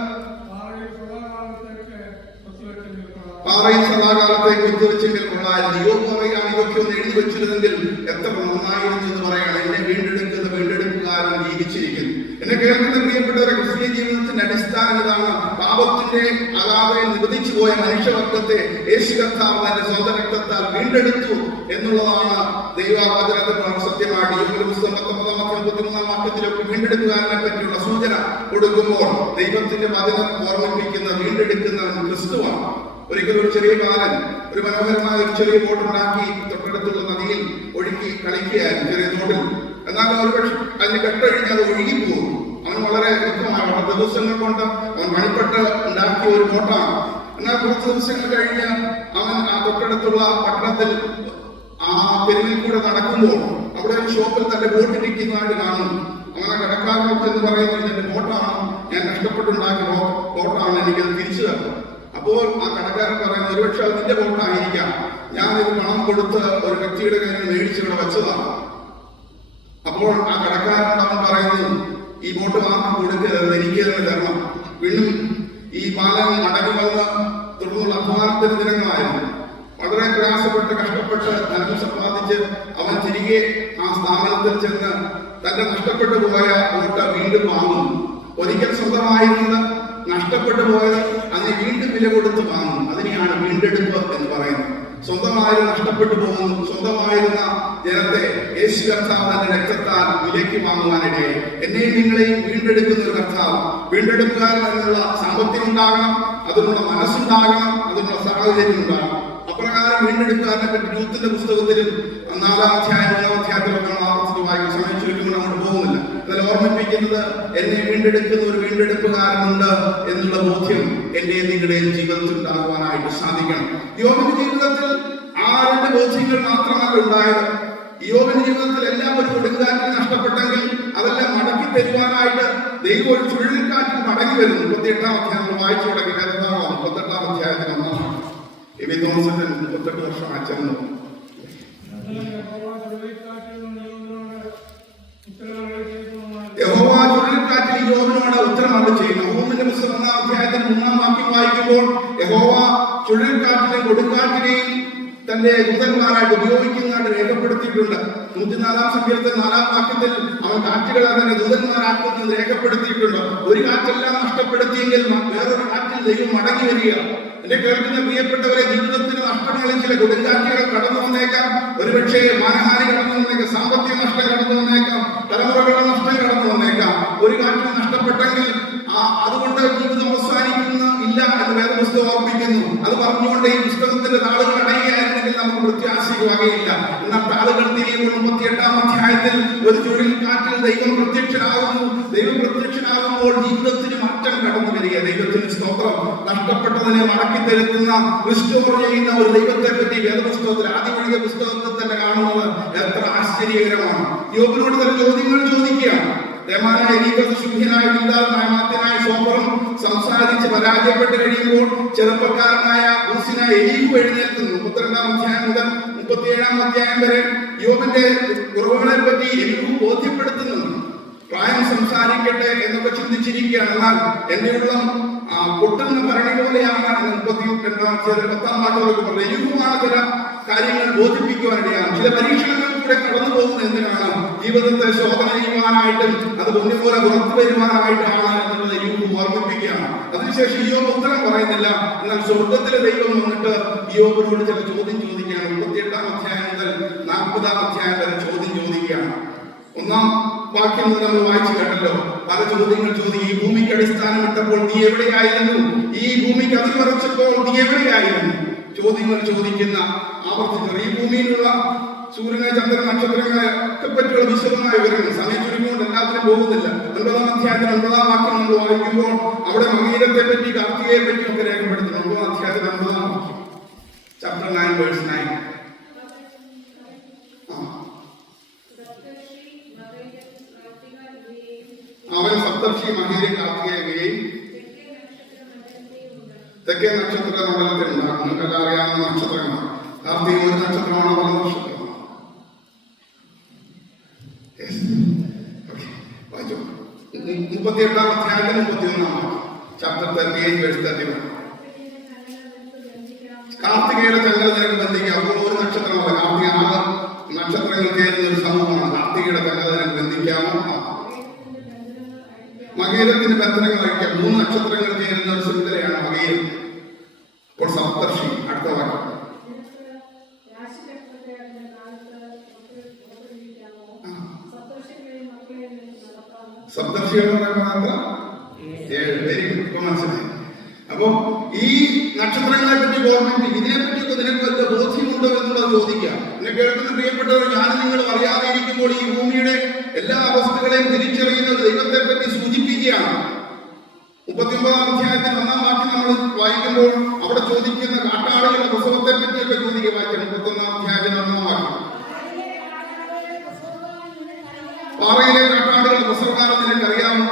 പാറയിൽ സദാകാലത്തേക്ക് കുത്തിവെച്ചെങ്കിൽ കൊള്ളായിരുന്നു. യോബ് പറയുകയാണ്, ഇതൊക്കെ ഒന്ന് എഴുതി വെച്ചിരുന്നെങ്കിൽ എത്ര നന്നായിരുന്നു എന്ന് പറയാണ്. എന്നെ വീണ്ടെടുക്കുന്ന വീണ്ടെടുപ്പുകാരൻ ജീവിച്ചിരിക്കുന്നു. എന്നെ കേൾക്കുന്ന ദൈവഹിതത്തിന്റെ അടിസ്ഥാനം ഇതാണ്. പാപത്തിന്റെ അഗാധയിൽ നിബന്ധിച്ചു പോയ മനുഷ്യവർഗത്തെ യേശു കർത്താവ് തന്റെ സ്വന്തം രക്തത്താൽ വീണ്ടെടുത്തു എന്നുള്ളതാണ് ദൈവവചനത്തിനുള്ള സത്യമായിട്ട് യോബിന്റെ പുസ്തകം 19-33 വാക്യത്തിലൊക്കെ വീണ്ടെടുക്കുകാരനെ പറ്റിയുള്ള സൂചന കൊടുക്കുമ്പോൾ ദൈവത്തിന്റെ വചനം ഓർമ്മിപ്പിക്കുന്ന വീണ്ടെടുക്കുന്നവൻ ക്രിസ്തുവാണ്. ഒരിക്കലും ഒരു ചെറിയ ബാലൻ ഒരു മനോഹരമായ ഒരു ചെറിയ ബോട്ടുണ്ടാക്കി തൊട്ടടുത്തുള്ള നദിയിൽ ഒഴുക്കി കളിക്കുകയായിരുന്നു, ചെറിയ തോട്ടിൽ. എന്നാൽ ഒരുപക്ഷെ അതിന് കെട്ടഴിഞ്ഞ് അത് ഒഴുകിപ്പോകും. അവൻ വളരെ ദുഃഖമാണ്. വളരെ ദിവസങ്ങൾ കൊണ്ട് അവൻ പണിപ്പെട്ട് ഉണ്ടാക്കിയ ഒരു ബോട്ടാണ്. എന്നാൽ കുറച്ച് ദിവസങ്ങൾ കഴിഞ്ഞ് അവൻ ആ തൊട്ടടുത്തുള്ള പട്ടണത്തിൽ ആ തെരുവിൽ കൂടെ നടക്കുമ്പോൾ അവിടെ ഒരു ഷോപ്പിൽ തന്റെ ബോട്ട് ഇരിക്കുന്നതായിട്ട് കാണുന്നു. അവനെ കടക്കാരനൊക്കെ എന്ന് പറയുന്നത് എന്റെ ബോട്ടാണ്, ഞാൻ കഷ്ടപ്പെട്ടുണ്ടാക്കിയ ബോട്ടാണ്, എനിക്കത് തിരിച്ചു തരണം. അപ്പോൾ ആ കടക്കാരൻ പറയുന്നത് ഒരുപക്ഷെ അതിന്റെ ബോട്ടായിരിക്കാം, ഞാൻ ഇത് പണം കൊടുത്ത് ഒരു വ്യക്തിയുടെ കയ്യിൽ മേടിച്ചിവിടെ വെച്ചതാണ്. അപ്പോൾ ആ കടക്കാരനോട് അവൻ പറയുന്നു, ഈ ബോട്ട് മാത്രം കൊടുക്കരുത്, എനിക്ക് തന്നെ തരണം. വീണ്ടും ഈ ബാലൻ മടങ്ങി വന്ന് തുടർന്നുള്ള അധ്വാനത്തിന് ദിനങ്ങളായിരുന്നു. വളരെ പ്രയാസപ്പെട്ട് കഷ്ടപ്പെട്ട് ധനം സമ്പാദിച്ച് അവൻ തിരികെ ആ സ്ഥാപനത്തിൽ ചെന്ന് തന്റെ നഷ്ടപ്പെട്ടു പോയ ബോട്ട് വീണ്ടും വാങ്ങുന്നു. ഒരിക്കൽ സ്വന്തമായിരുന്നത് നഷ്ടപ്പെട്ടു പോയത് അതിനെ വീണ്ടും വില കൊടുത്ത് വാങ്ങും. അതിനെയാണ് വീണ്ടെടുപ്പ് എന്ന് പറയുന്നത്. സ്വന്തമായത് നഷ്ടപ്പെട്ടു പോകുന്നു. സ്വന്തമായിരുന്ന ജനത്തെ യേശു കർത്താവ് തന്റെ രക്തത്താൽ വിലയ്ക്ക് വാങ്ങുവാനിടയായി. എന്നെയും നിങ്ങളെയും വീണ്ടെടുക്കുന്ന ഒരു കർത്താവ്. വീണ്ടെടുക്കുവാൻ എന്നുള്ള സാമ്പത്തികം ഉണ്ടാകണം, അതിനുള്ള മനസ്സുണ്ടാകണം, അതിനുള്ള സാഹചര്യം ഉണ്ടാകണം. അപ്രകാരം വീണ്ടെടുക്കുവാനെ പറ്റി രൂത്തിന്റെ പുസ്തകത്തിലും 4-ാം അധ്യായം 3-ാം അധ്യായത്തിലൊക്കെ ആവർത്തിച്ച് വായിക്കും. സമയം ചുരുക്കുമ്പോൾ അങ്ങോട്ട് പോകുന്നില്ല. അതിൽ ഓർമ്മിപ്പിക്കുന്നത് എന്നെ വീണ്ടെടുക്കുന്ന ഒരു വീണ്ടെടുപ്പുകാരനുണ്ട് എന്നുള്ള ബോധ്യം എന്റെയും നിങ്ങളുടെയും ജീവിതത്തിൽ ഉണ്ടാകുവാനായിട്ട് സാധിക്കണം. യോബിന്റെ ജീവിതത്തിൽ ആ 2 ബോധ്യങ്ങൾ മാത്രമല്ല ഉണ്ടായത്. യോബിന്റെ ജീവിതത്തിൽ എല്ലാം ഒരു കൊടുങ്കാറ്റിൽ നഷ്ടപ്പെട്ടെങ്കിൽ അതെല്ലാം മടക്കി തരുവാനായിട്ട് ദൈവം ഒരു ചുഴലിക്കാറ്റിൽ മടങ്ങി വരുന്നു. 38-ാം അധ്യായം വായിച്ചു തുടങ്ങി. 38-ാം അധ്യായത്തിൽ 1-ാം എബി തോമസിന്റെ 38 വർഷം അച്ഛൻ യഹോവ ചുഴലിക്കാറ്റിൽ യോബിനോട് ഉത്തരമാണ് ചെയ്യുന്നത്. യോബിന്റെ പുസ്തകം 1-ാം അധ്യായത്തിൽ 3-ാം വാക്യം വായിക്കുമ്പോൾ യഹോവ ചുഴലിക്കാറ്റിനെയും കൊടുങ്കാറ്റിനെയും തന്റെ ദൂതന്മാരായിട്ട് ഉപയോഗിക്കുന്നതായിട്ട് രേഖപ്പെടുത്തിയിട്ടുണ്ട്. 104-ാം സങ്കീർത്തനം 4-ാം വാക്യത്തിൽ അവൻ കാറ്റുകളെ തന്നെ ദൂതന്മാരാക്കുന്നത് രേഖപ്പെടുത്തിയിട്ടുണ്ട്. ഒരു കാറ്റെല്ലാം നഷ്ടപ്പെടുത്തിയെങ്കിൽ വേറൊരു കാറ്റിൽ ദൈവം മടങ്ങി വരിക. എന്നെ കേൾക്കുന്ന പ്രിയപ്പെട്ടവരെ, ജീവിതത്തിന് നഷ്ടങ്ങളിൽ ചില കൊടുങ്കാറ്റുകൾ കടന്നു വന്നേക്കാം. ഒരുപക്ഷെ മാനഹാനി കടന്നു വന്നേക്കാം, സാമ്പത്തിക നഷ്ടം കടന്നു വന്നേക്കാം, തലമുറകളുടെ നഷ്ടം കടന്നു വന്നേക്കാം. ഒരു കാറ്റിൽ നഷ്ടപ്പെട്ടെങ്കിൽ അതുകൊണ്ട് ജീവിതം അവസാനിക്കുന്ന ഇല്ല എന്ന് വേദപുസ്തകം ഓർമ്മിക്കുന്നു. അത് പറഞ്ഞുകൊണ്ട് ഈ പുസ്തകത്തിന്റെ താളുകൾ അടയുകയായിരുന്നെങ്കിൽ നമുക്ക് പ്രത്യാശിക്കുകയില്ല. എന്നാൽ താളുകൾ തിരിയുമ്പോൾ 38-ാം അധ്യായത്തിൽ ഒരു ചുഴലിക്കാറ്റിൽ ദൈവം പ്രത്യക്ഷനാകുന്നു. ദൈവം പ്രത്യക്ഷനാകുമ്പോൾ ജീവിതത്തിന് മാറ്റം കടന്നു വരിക. ദൈവത്തിന് സ്തോത്രം. നഷ്ടപ്പെട്ടതിനെ മടക്കി തരുന്ന, റിസ്റ്റോർ ചെയ്യുന്ന ഒരു ദൈവത്തെ പറ്റി വേദപുസ്തകത്തിൽ ആദ്യം പുസ്തകത്തിൽ തന്നെ കാണുന്നത് എത്ര ആശ്ചര്യകരമാണ്. യോബിനോട് തന്നെ ചോദ്യങ്ങൾ ചോദിക്കുകയാണ്. സംസാരിച്ച് പരാജയപ്പെട്ട് കഴിയുമ്പോൾ ചെറുപ്പക്കാരനായ എലീഹു എഴുന്നേൽക്കുന്നു. 32-ാം അധ്യായം മുതൽ 37-ാം അധ്യായം വരെ യോബിന്റെ കുറവുകളെ പറ്റി എലീഹു ബോധ്യപ്പെടുത്തുന്നുണ്ട്. പ്രായം സംസാരിക്കട്ടെ എന്നൊക്കെ ചിന്തിച്ചിരിക്കുകയാണ്. എന്നാൽ എന്റെ ഉള്ളം പൊട്ടുന്ന ഭരണി പോലെയാണ്. 32-ാം അധ്യായത്തിൽ 10-ാം വാക്യത്തിലൊക്കെ പറഞ്ഞു. എലീഹുവാണ് ചില കാര്യങ്ങൾ ബോധിപ്പിക്കുവാനിടയാണ്. ചില പരീക്ഷണങ്ങൾ കൂടെ കടന്നു പോകുന്നത് എന്തിനാണ്? ജീവിതത്തെ ശോധന ചെയ്യുവാനായിട്ടും അത് പൊന്നിപോലെ പുറത്തു വരുവാനായിട്ടാണ് എന്നുള്ളത് യോബ് ഓർമ്മിപ്പിക്കുകയാണ്. അതിനുശേഷം യോബ് ഉത്തരം പറയുന്നില്ല. എന്നാൽ സ്വർഗത്തിലെ ദൈവം വന്നിട്ട് യോബിനോട് ചില ചോദ്യം ചോദിക്കുകയാണ്. 38-ാം അധ്യായം മുതൽ 40-ാം അധ്യായം വരെ ചോദ്യം ചോദിക്കുകയാണ്. 1-ാം വാക്യം മുതൽ നമ്മൾ വായിച്ചു കേട്ടല്ലോ. പല ചോദ്യങ്ങൾ ചോദിക്കും. ഈ ഭൂമിക്ക് അടിസ്ഥാനം ഇട്ടപ്പോൾ നീ എവിടെയായിരുന്നു? ഈ ഭൂമിക്ക് അതിമറച്ചപ്പോൾ നീ എവിടെയായിരുന്നു? ചോദ്യങ്ങൾ ചോദിക്കുന്ന ആവർത്തിക്കുന്നത്. ഈ ഭൂമിയിലുള്ള സൂര്യനെ, ചന്ദ്രൻ, നക്ഷത്രങ്ങളെ ഒക്കെ പറ്റിയുള്ള വിശദമായ വിവരങ്ങൾ സമയം ചുരുങ്ങിക്കൊണ്ട് എല്ലാത്തിനും പോകുന്നില്ല. 9-ാം അധ്യായത്തിൽ 9-ാം വാക്യം നമ്മൾ വായിക്കുമ്പോൾ അവിടെ മകീരത്തെ പറ്റി, കാർത്തികയെ പറ്റി ഒക്കെ രേഖപ്പെടുത്തുന്നു. 9-ാം അധ്യായത്തിൽ 9-ാം വാക്യം, ചാപ്റ്റർ 9 വേഴ്സ് 9. അവൻ സപ്തർഷി, മകീര, കാർത്തികയെയും തെക്കേ നക്ഷത്ര മണ്ഡലത്തിൽ ഉണ്ടാകും. നിങ്ങൾക്കെല്ലാം അറിയാവുന്ന നക്ഷത്രങ്ങളാണ്. കാർത്തിക ഒരു നക്ഷത്രമാണ്, പല നക്ഷത്രമാണ്. 38-ാം അധ്യായത്തിൽ 31-ാം ചാപ്റ്റർ 38 വേഴ്സ് 31. കാർത്തികയുടെ ചങ്ങല നിനക്ക് ബന്ധിക്കുക. അപ്പോൾ ഒരു നക്ഷത്രമല്ല, കാർത്തിക 6 നക്ഷത്രങ്ങൾ ചേരുന്ന ഒരു സമൂഹമാണ്. കാർത്തികയുടെ ചങ്ങല നിനക്ക് ബന്ധിക്കാമോ? മകീരത്തിന്റെ ബന്ധനങ്ങൾ അയക്കാം. 3 നക്ഷത്രങ്ങൾ ചേരുന്ന ഒരു ശൃംഖലയാണ് മകയിൽ. അപ്പോൾ സപ്തർഷി അടുത്ത വാക്യം. സപ്തർഷികൾ എന്ന് പറയുമ്പോൾ വെരി ഗുഡ്, മനസ്സിലായി. അപ്പൊ ഈ നക്ഷത്രങ്ങളെ പറ്റി ഓർമ്മിപ്പിക്കും. ഇതിനെപ്പറ്റിയൊക്കെ നിനക്ക് വല്ല ബോധ്യമുണ്ടോ എന്നുള്ളത് ചോദിക്കുക. എന്നെ കേൾക്കുന്ന പ്രിയപ്പെട്ടവർ, ഞാനും നിങ്ങളും അറിയാതെ ഇരിക്കുമ്പോൾ ഈ ഭൂമിയുടെ എല്ലാ അവസ്ഥകളെയും തിരിച്ചറിയുന്ന ഒരു ദൈവത്തെ പറ്റി സൂചിപ്പിക്കുകയാണ്. 39-ാം അധ്യായത്തിൽ 1-ാം വാക്യം നമ്മൾ വായിക്കുമ്പോൾ അവിടെ ചോദിക്കുന്ന കാട്ടാടുകളുടെ പ്രസവത്തെ പറ്റിയൊക്കെ ചോദിക്കുക. വായിക്കണം 31-ാം അധ്യായത്തിൽ 1-ാം വാക്യം. പാറയിലെ കാട്ടാടുകളുടെ പ്രസവകാലം നിനക്കറിയാമോ?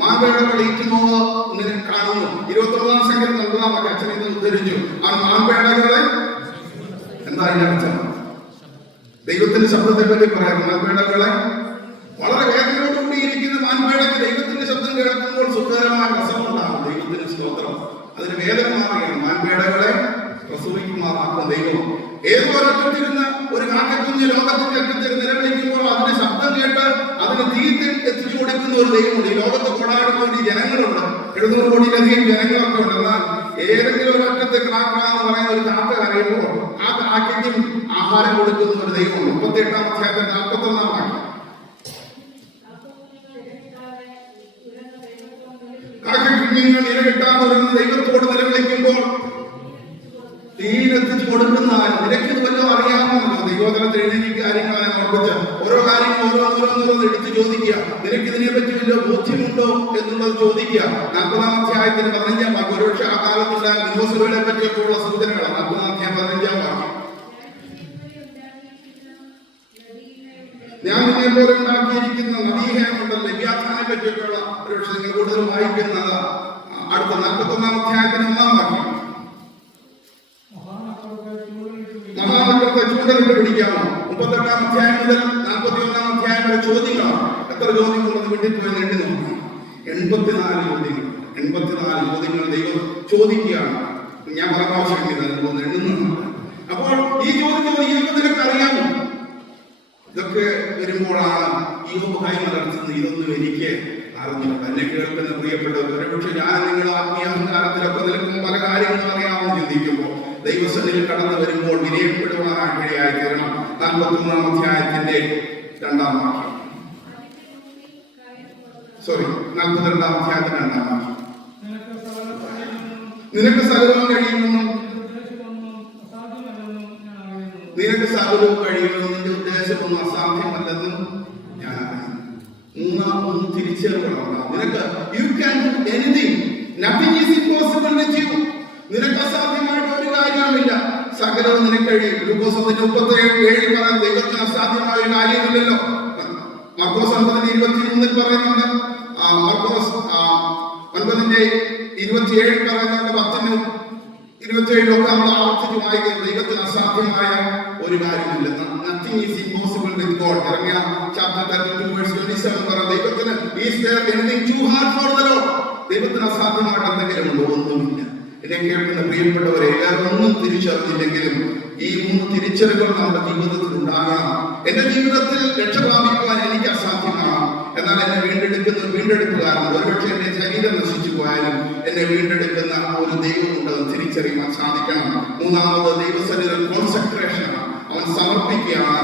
മാൻപേടകൾ ഈറ്റുന്നത് നിനക്ക് കാണുന്നു. 29-ാം സംഖ്യയിൽ 9-ാം വാക്യം അച്ഛൻ ഇത് ഉദ്ധരിച്ചു. ആ മാൻപേടകളെ എന്താ അതിനർത്ഥം? ദൈവത്തിന്റെ ശബ്ദത്തെ പറ്റി പറയാം. മാൻപേടകളെ വളരെ വേദനയോടുകൂടി ഇരിക്കുന്ന മാൻപേടയ്ക്ക് ദൈവത്തിന്റെ ശബ്ദം കേൾക്കുമ്പോൾ സുഖകരമായ രസമുണ്ടാകും. ദൈവത്തിന്റെ സ്തോത്രം. അതിന് വേദന മാറുകയാണ്. മാൻപേടകളെ പ്രസവിക്കുമാറാക്കും ദൈവം. ഏതോ ഒരറ്റത്തിരുന്ന് ഒരു കാക്കക്കുഞ്ഞ് ലോകത്തിന്റെ അറ്റത്തിൽ നിലവിളിക്കുമ്പോൾ അതിന്റെ ശബ്ദം കേട്ട് അതിന് തീർത്ത് എത്തിച്ചു കൊടുക്കുന്ന ഒരു ദൈവമുണ്ട്. ഈ ലോകത്ത് കോടാനുകൂടി ജനങ്ങളുണ്ട്, 700 കോടിയിലധികം ജനങ്ങളൊക്കെ ഉണ്ട്. എന്നാൽ ഏതെങ്കിലും ഒരു അറ്റത്ത് ക്രാക്കാന്ന് പറയുന്ന ഒരു കാക്ക കരയുമ്പോൾ ആ കാക്കയ്ക്കും ആഹാരം കൊടുക്കുന്ന ഒരു ദൈവമുണ്ട്. 38-ാം അധ്യായത്തിൽ 41-ാം വാക്യം. കാക്കക്കുഞ്ഞുങ്ങൾ ഇര കിട്ടാന്ന് പറയുന്ന ദൈവത്തോട് നിലവിളിക്കുമ്പോൾ തീരെത്തിച്ചു കൊടുക്കുന്ന നിനക്കിത് വല്ലതും അറിയാമല്ലോ. ദൈവോധനത്തിൽ എഴുതി കാര്യങ്ങൾ ഓർപ്പിച്ച് ഓരോ കാര്യങ്ങൾ ഓരോന്നോരോന്ന് എടുത്ത് ചോദിക്കുക. നിനക്കിതിനെ പറ്റി വല്ല ബോധ്യമുണ്ടോ എന്നുള്ളത് ചോദിക്കുക. 40-ാം അധ്യായത്തിന് 15-ാം വാക്യം. ഒരുപക്ഷെ ആ കാലത്തുള്ള ന്യൂസുകളെ പറ്റിയൊക്കെ ഉള്ള സൂചനകളാണ്. 40-ാം അധ്യായം 15-ാം വാക്യം. ഞാൻ നിന്നെ പോലെ ഉണ്ടാക്കിയിരിക്കുന്ന നദീഹേമുണ്ടല്ലോ, ലവ്യാഥാനെ പറ്റിയൊക്കെയുള്ള ഒരുപക്ഷെ നിങ്ങൾ കൂടുതൽ വായിക്കുന്നത് അടുത്ത 41-ാം അധ്യായത്തിന് 1-ാം വാക്യം. മഹാനഗരത്തെ ചൂണ്ടലിട്ട് പിടിക്കാമോ? 38-ാം അധ്യായം മുതൽ 41-ാം അധ്യായം വരെ ചോദ്യങ്ങളാണ്. എത്ര ചോദ്യങ്ങളുള്ളത് വീട്ടിൽ പോയി നീട്ടി നോക്കണം. 84 ചോദ്യങ്ങൾ. 84 ചോദ്യങ്ങൾ ദൈവം ചോദിക്കുകയാണ്. ഞാൻ പല പ്രാവശ്യം എണ്ണുന്നുണ്ട്. അപ്പോൾ ഈ ചോദ്യങ്ങൾ ഇതൊക്കെ നിനക്കറിയാമോ? ഇതൊക്കെ വരുമ്പോഴാണ് ഈ ഉപകാരം നടത്തുന്നത്. ഇതൊന്നും എനിക്ക് അറിഞ്ഞില്ല. എന്നെ കേൾക്കുന്ന പ്രിയപ്പെട്ടവർ, ഒരുപക്ഷെ ഞാൻ നിങ്ങൾ ആത്മീയാഹങ്കാരത്തിലൊക്കെ നിൽക്കുമ്പോൾ പല കാര്യങ്ങളും അറിയാമെന്ന് ചിന്തിക്കുമ്പോൾ ദൈവസന്നിധിയിൽ കടന്നു വരുമ്പോൾ വിനയപ്പെടുവാനായി ഇടയായി തീരണം. 41-ാം അധ്യായത്തിന്റെ 2-ാം വാക്യം. 42-ാം അധ്യായത്തിന്റെ 2-ാം വാക്യം. നിനക്ക് സകലവും കഴിയുമെന്നും നിന്റെ ഉദ്ദേശമൊന്നും അസാധ്യമല്ലെന്നും ഞാൻ അറിയുന്നു. 3 തിരിച്ചറിവുകളാണ് നിനക്ക്. You can do anything, nothing is impossible with you. നിനക്ക് അസാധ്യമായിട്ട് ഒരു കാര്യവുമില്ല, സകലവും നിനക്ക് കഴിയും. ലൂക്കോസ് 37 പറയാൻ ദൈവത്തിന് അസാധ്യമായ ഒരു കാര്യമില്ലല്ലോ. മർക്കോസ് 9:23 പറയുന്നുണ്ട്. മർക്കോസ് 9:27 പറയുന്നുണ്ട്. 10:27 ഒക്കെ നമ്മൾ ആവർത്തിച്ച് വായിക്കുന്നത് ദൈവത്തിന് അസാധ്യമായ ഒരു കാര്യമില്ല. Nothing is impossible with God. ഇറങ്ങിയ chapter 32:27 പറയും ദൈവത്തിന് is there anything too hard for the Lord? ദൈവത്തിന് അസാധ്യമായിട്ട് എന്തെങ്കിലും ഉണ്ടോ? ഒന്നുമില്ല. എന്നെ കേൾക്കുന്ന പ്രിയപ്പെട്ടവരെ, ഒന്നും തിരിച്ചറിഞ്ഞില്ലെങ്കിലും ഈ 3 തിരിച്ചറിവുകൾ നമ്മുടെ ജീവിതത്തിൽ ഉണ്ടാകണം. എന്റെ ജീവിതത്തിൽ രക്ഷ പ്രാപിക്കുവാൻ എനിക്ക് അസാധ്യമാണ്, എന്നാൽ എന്നെ വീണ്ടെടുക്കുകാരൻ. ഒരുപക്ഷെ എന്റെ ശരീരം നശിച്ചു പോയാലും എന്നെ വീണ്ടെടുക്കുന്ന ഒരു ദൈവമുണ്ടെന്ന് തിരിച്ചറിയാൻ സാധിക്കണം. 3-ാമത് ദൈവസന്നിധിയിൽ കോൺസെൻട്രേഷനാണ്. അവൻ സമർപ്പിക്കുകയാണ്.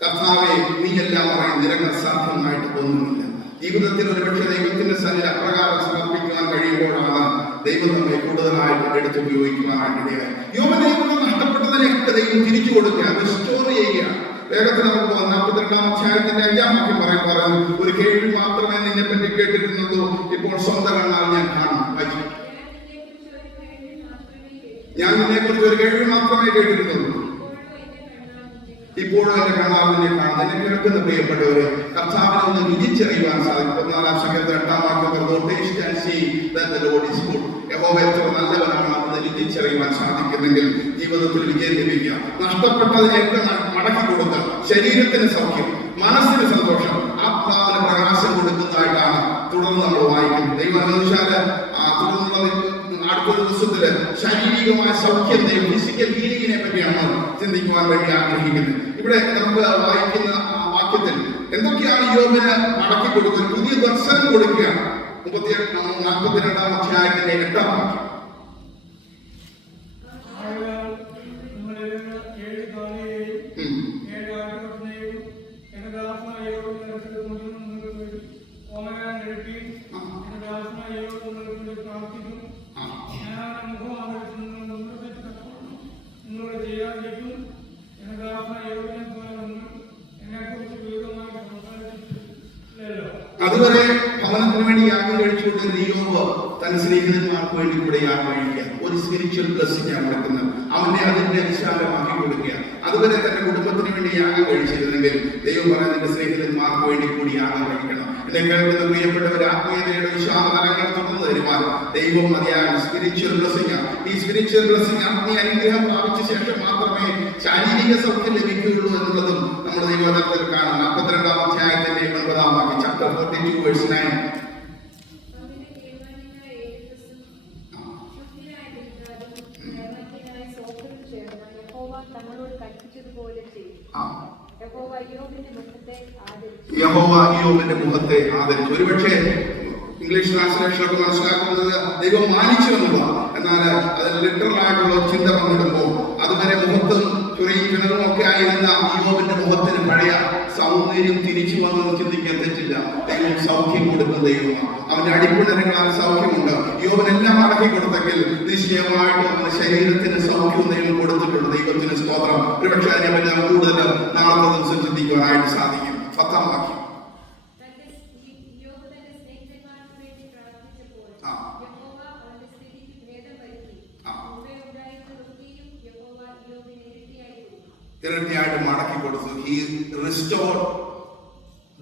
കർത്താവേ, നീ എല്ലാം പറയും, നിനക്ക് അസാധ്യമായിട്ട് തോന്നുന്നില്ല. ജീവിതത്തിൽ ഒരുപക്ഷെ ദൈവത്തിന്റെ സന്നിധി അപ്രകാരം സമർപ്പിക്കുവാൻ കഴിയുമ്പോഴാണ് ദൈവം നമ്മെ കൂടുതലായിട്ട് എടുത്ത് ഉപയോഗിക്കുവാനായിട്ടിടയായി. യോബിന്റെ ജീവിതം നഷ്ടപ്പെട്ടതിനെയൊക്കെ ദൈവം തിരിച്ചു കൊടുക്കുക, റിസ്റ്റോർ ചെയ്യുക. വേഗത്തിൽ നമുക്ക് 42-ാം അധ്യായത്തിന്റെ 5-ാം വാക്യം പറയുന്നു, ഒരു കേൾവി മാത്രമേ നിന്നെ പറ്റി കേട്ടിരുന്നുള്ളൂ, ഇപ്പോൾ സ്വന്തം കണ്ണാൽ ഞാൻ കാണും. ഞാൻ നിന്നെ കുറിച്ച് ഒരു കേൾവി മാത്രമേ കേട്ടിരുന്നുള്ളൂ, ഇപ്പോഴും എന്റെ കണ്ണാൽ നിന്നെ കാണും. എന്നെ കേൾക്കുന്ന പ്രിയപ്പെട്ടവര്, കർത്താവിനെ ഒന്ന് രുചിച്ചറിയുവാൻ സാധിക്കും. 14-ാം സംഖ്യയുടെ 8-ാം വാക്യം യഹോവ എത്ര നല്ലവനാണെന്ന് രുചിച്ചറിയുവാൻ സാധിക്കുന്നെങ്കിൽ ജീവിതത്തിൽ വിജയം ലഭിക്കുക. നഷ്ടപ്പെട്ടതിനെയൊക്കെ മടക്കി കൊടുക്കുക. ശരീരത്തിന് സൗഖ്യം, മനസ്സിന് സന്തോഷം, ആത്മാവിന് പ്രകാശം കൊടുക്കുന്നതായിട്ടാണ് തുടർന്ന് നമ്മൾ വായിക്കുന്നത്. ദൈവം അനുവദിച്ചാല് തുടർന്നുള്ള അടുത്ത ദിവസത്തില് ശാരീരികമായ സൗഖ്യത്തെയും ഫിസിക്കൽ ഹീലിങ്ങിനെ പറ്റിയാണ് ചിന്തിക്കുവാൻ വേണ്ടി ആഗ്രഹിക്കുന്നത്. ഇവിടെ നമുക്ക് വായിക്കുന്ന വാക്യത്തിൽ എന്തൊക്കെയാണ് യോബിന് മടക്കി കൊടുക്കുന്നത്? പുതിയ ദർശനം കൊടുക്കുകയാണ്. 42-ാം അധ്യായത്തിന്റെ 8-ാം വാക്യം. അതുവരെ ഭവനത്തിന് വേണ്ടി യാഗം കഴിച്ചുകൊണ്ടിരുന്ന യോബ് തന്റെ സ്നേഹിതന്മാർക്ക് വേണ്ടി കൂടെ യാഗം കഴിക്കുക. ഒരു സ്പിരിച്വൽ ബ്ലെസ്സിംഗ് ആണ് നടക്കുന്നത്. അവനെ അതിന്റെ വിശാലമാക്കി കൊടുക്കുക. അതുവരെ തന്റെ കുടുംബത്തിന് വേണ്ടി യാഗം കഴിച്ചിരുന്നെങ്കിൽ ദൈവം പറയുന്നതിന്റെ സ്നേഹിതന്മാർക്ക് വേണ്ടി കൂടി യാഗം കഴിക്കണം. എന്നെ കേൾക്കുന്ന പ്രിയപ്പെട്ടവർ, ആത്മീയതയുടെ വിശാല തലങ്ങൾ തുറന്നു തരുവാൻ ദൈവം മതിയായ സ്പിരിച്വൽ ബ്ലെസ്സിംഗ് ആണ്. ഈ സ്പിരിച്വൽ ബ്ലെസ്സിംഗ് ആത്മീയ അനുഗ്രഹം പ്രാപിച്ച ശേഷം മാത്രമേ ശാരീരിക സൗഖ്യം ലഭിക്കുകയുള്ളൂ എന്നുള്ളതും നമ്മുടെ ദൈവവചനത്തിൽ കാണാം. 42-ാം അധ്യായത്തിന്റെ 9-ാം വാക്യം, ചാപ്റ്റർ 42 verse 9. യഹോവ ഇയ്യോബിന്റെ മുഖത്തെ ആദരിച്ചു. ഒരുപക്ഷെ ഇംഗ്ലീഷ് ട്രാൻസ്ലേഷനൊക്കെ മനസ്സിലാക്കുന്നത് ദൈവം മാനിച്ചു എന്നുള്ളതാണ്. എന്നാൽ അതിൽ ലിറ്ററൽ ആയിട്ടുള്ള ചിന്ത പങ്കിടുമ്പോൾ അതുവരെ മുഖത്തും ചുരയും കിണറും ഒക്കെ ആയിരുന്ന ഇയ്യോബിന്റെ മുഖത്തിന് പഴയ സൗന്ദര്യം തിരിച്ചു വന്നെന്ന് ചിന്തിക്കാൻ തെറ്റില്ല. ദൈവം സൗഖ്യം കൊടുക്കുന്ന ദൈവമാണ്. അവന്റെ അടിപ്പിണരങ്ങളാൽ സൗഖ്യമുണ്ട്. യോബിനെല്ലാം അടക്കി കൊടുത്തെങ്കിൽ നിശ്ചയമായിട്ടും അവന്റെ ശരീരത്തിന് സൗഖ്യവും ദൈവം കൊടുത്തിട്ടുണ്ട്. ദൈവത്തിന് സ്തോത്രം. ഒരുപക്ഷെ അതിനെപ്പറ്റി നാം കൂടുതൽ നാളത്തെ ദിവസം ചിന്തിക്കുവാനായിട്ട് സാധിക്കും. 10-ാം വാക്യം. ഇരട്ടിയായിട്ട് മടക്കി കൊടുത്തു. He restored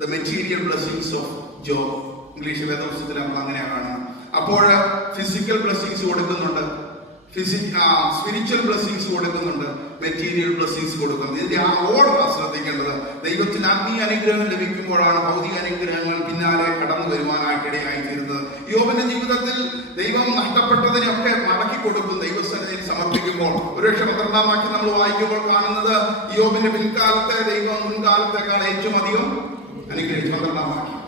the material blessings of Job. English വേദപുസ്തകത്തിൽ നമ്മൾ അങ്ങനെയാണ് കാണുന്നത്. അപ്പോൾ ഫിസിക്കൽ ബ്ലെസ്സിങ്സ് കൊടുക്കുന്നുണ്ട്, സ്പിരിച്വൽ ബ്ലെസ്സിങ്സ് കൊടുക്കുന്നുണ്ട്, മെറ്റീരിയൽ ബ്ലെസ്സിങ്സ് കൊടുക്കുന്നുണ്ട്. ഇതിന്റെ ആ ഓർഡർ ശ്രദ്ധിക്കേണ്ടത്. ദൈവത്തിന് ആത്മീയ അനുഗ്രഹം ലഭിക്കുമ്പോഴാണ് ഭൗതിക അനുഗ്രഹങ്ങൾ പിന്നാലെ കടന്നു വരുവാനായിട്ട് ഇടയായിത്തീരുന്നത്. യോബിന്റെ ജീവിതത്തിൽ ദൈവം നഷ്ടപ്പെട്ടതിനെയൊക്കെ മടക്കി കൊടുക്കും ദൈവസന്നിധിയിൽ സമർപ്പിക്കുമ്പോൾ. ഒരുപക്ഷെ 12-ാം വാക്യം നമ്മൾ വായിക്കുമ്പോൾ കാണുന്നത് യോബിന്റെ പിൻകാലത്തെ ദൈവം മുൻകാലത്തെക്കാൾ ഏറ്റവും അധികം അനുഗ്രഹിച്ചു. 12-ാം വാക്യം.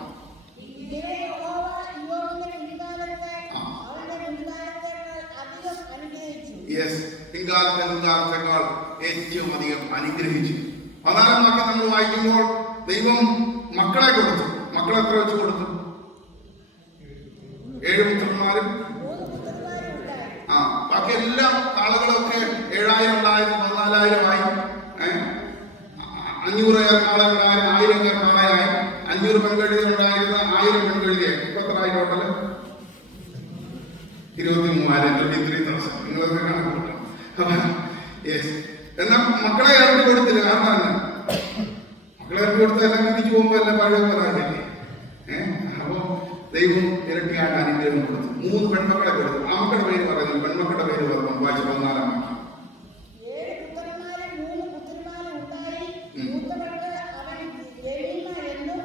പിൻകാലത്തെക്കാൾ ഏറ്റവും അധികം അനുഗ്രഹിച്ചു. 14-ാം വാക്യം നമ്മൾ വായിക്കുമ്പോൾ ദൈവം മക്കളെ കൊടുത്തു. മക്കളെ എത്ര വെച്ച് കൊടുത്തു? 7 പുത്രന്മാരും ബാക്കി എല്ലാ ആളുകളൊക്കെ 7000 ഉണ്ടായിരുന്നു, 14,000 ആയി. 500 കാളകളായി, 1000 കാളയായി. 500 പെൺകഴുതികളുണ്ടായിരുന്ന 1000 പെൺകഴുതിയായി. ഇപ്പൊ എത്ര ആയി ടോട്ടല്? 23,000. നിങ്ങളൊക്കെ കണക്ക്. എന്നാൽ മക്കളെ ഇറക്കി കൊടുത്തില്ല. കാരണം തന്നെ മക്കളെ ഇറക്കി കൊടുത്താൽ എല്ലാം തിരിച്ചു പോകുമ്പോ എല്ലാം പഴയ പറയാനില്ലേ? അപ്പൊ ദൈവം ഇരട്ടിയായിട്ട് അനുഗ്രഹം കൊടുത്തു. 3 പെൺമക്കളെ കൊടുത്തു. ആമക്കളുടെ പേര് പറയുന്നു, പെൺമക്കളുടെ പേര് പറഞ്ഞു. വായിച്ചു 14-ാം വാക്യം.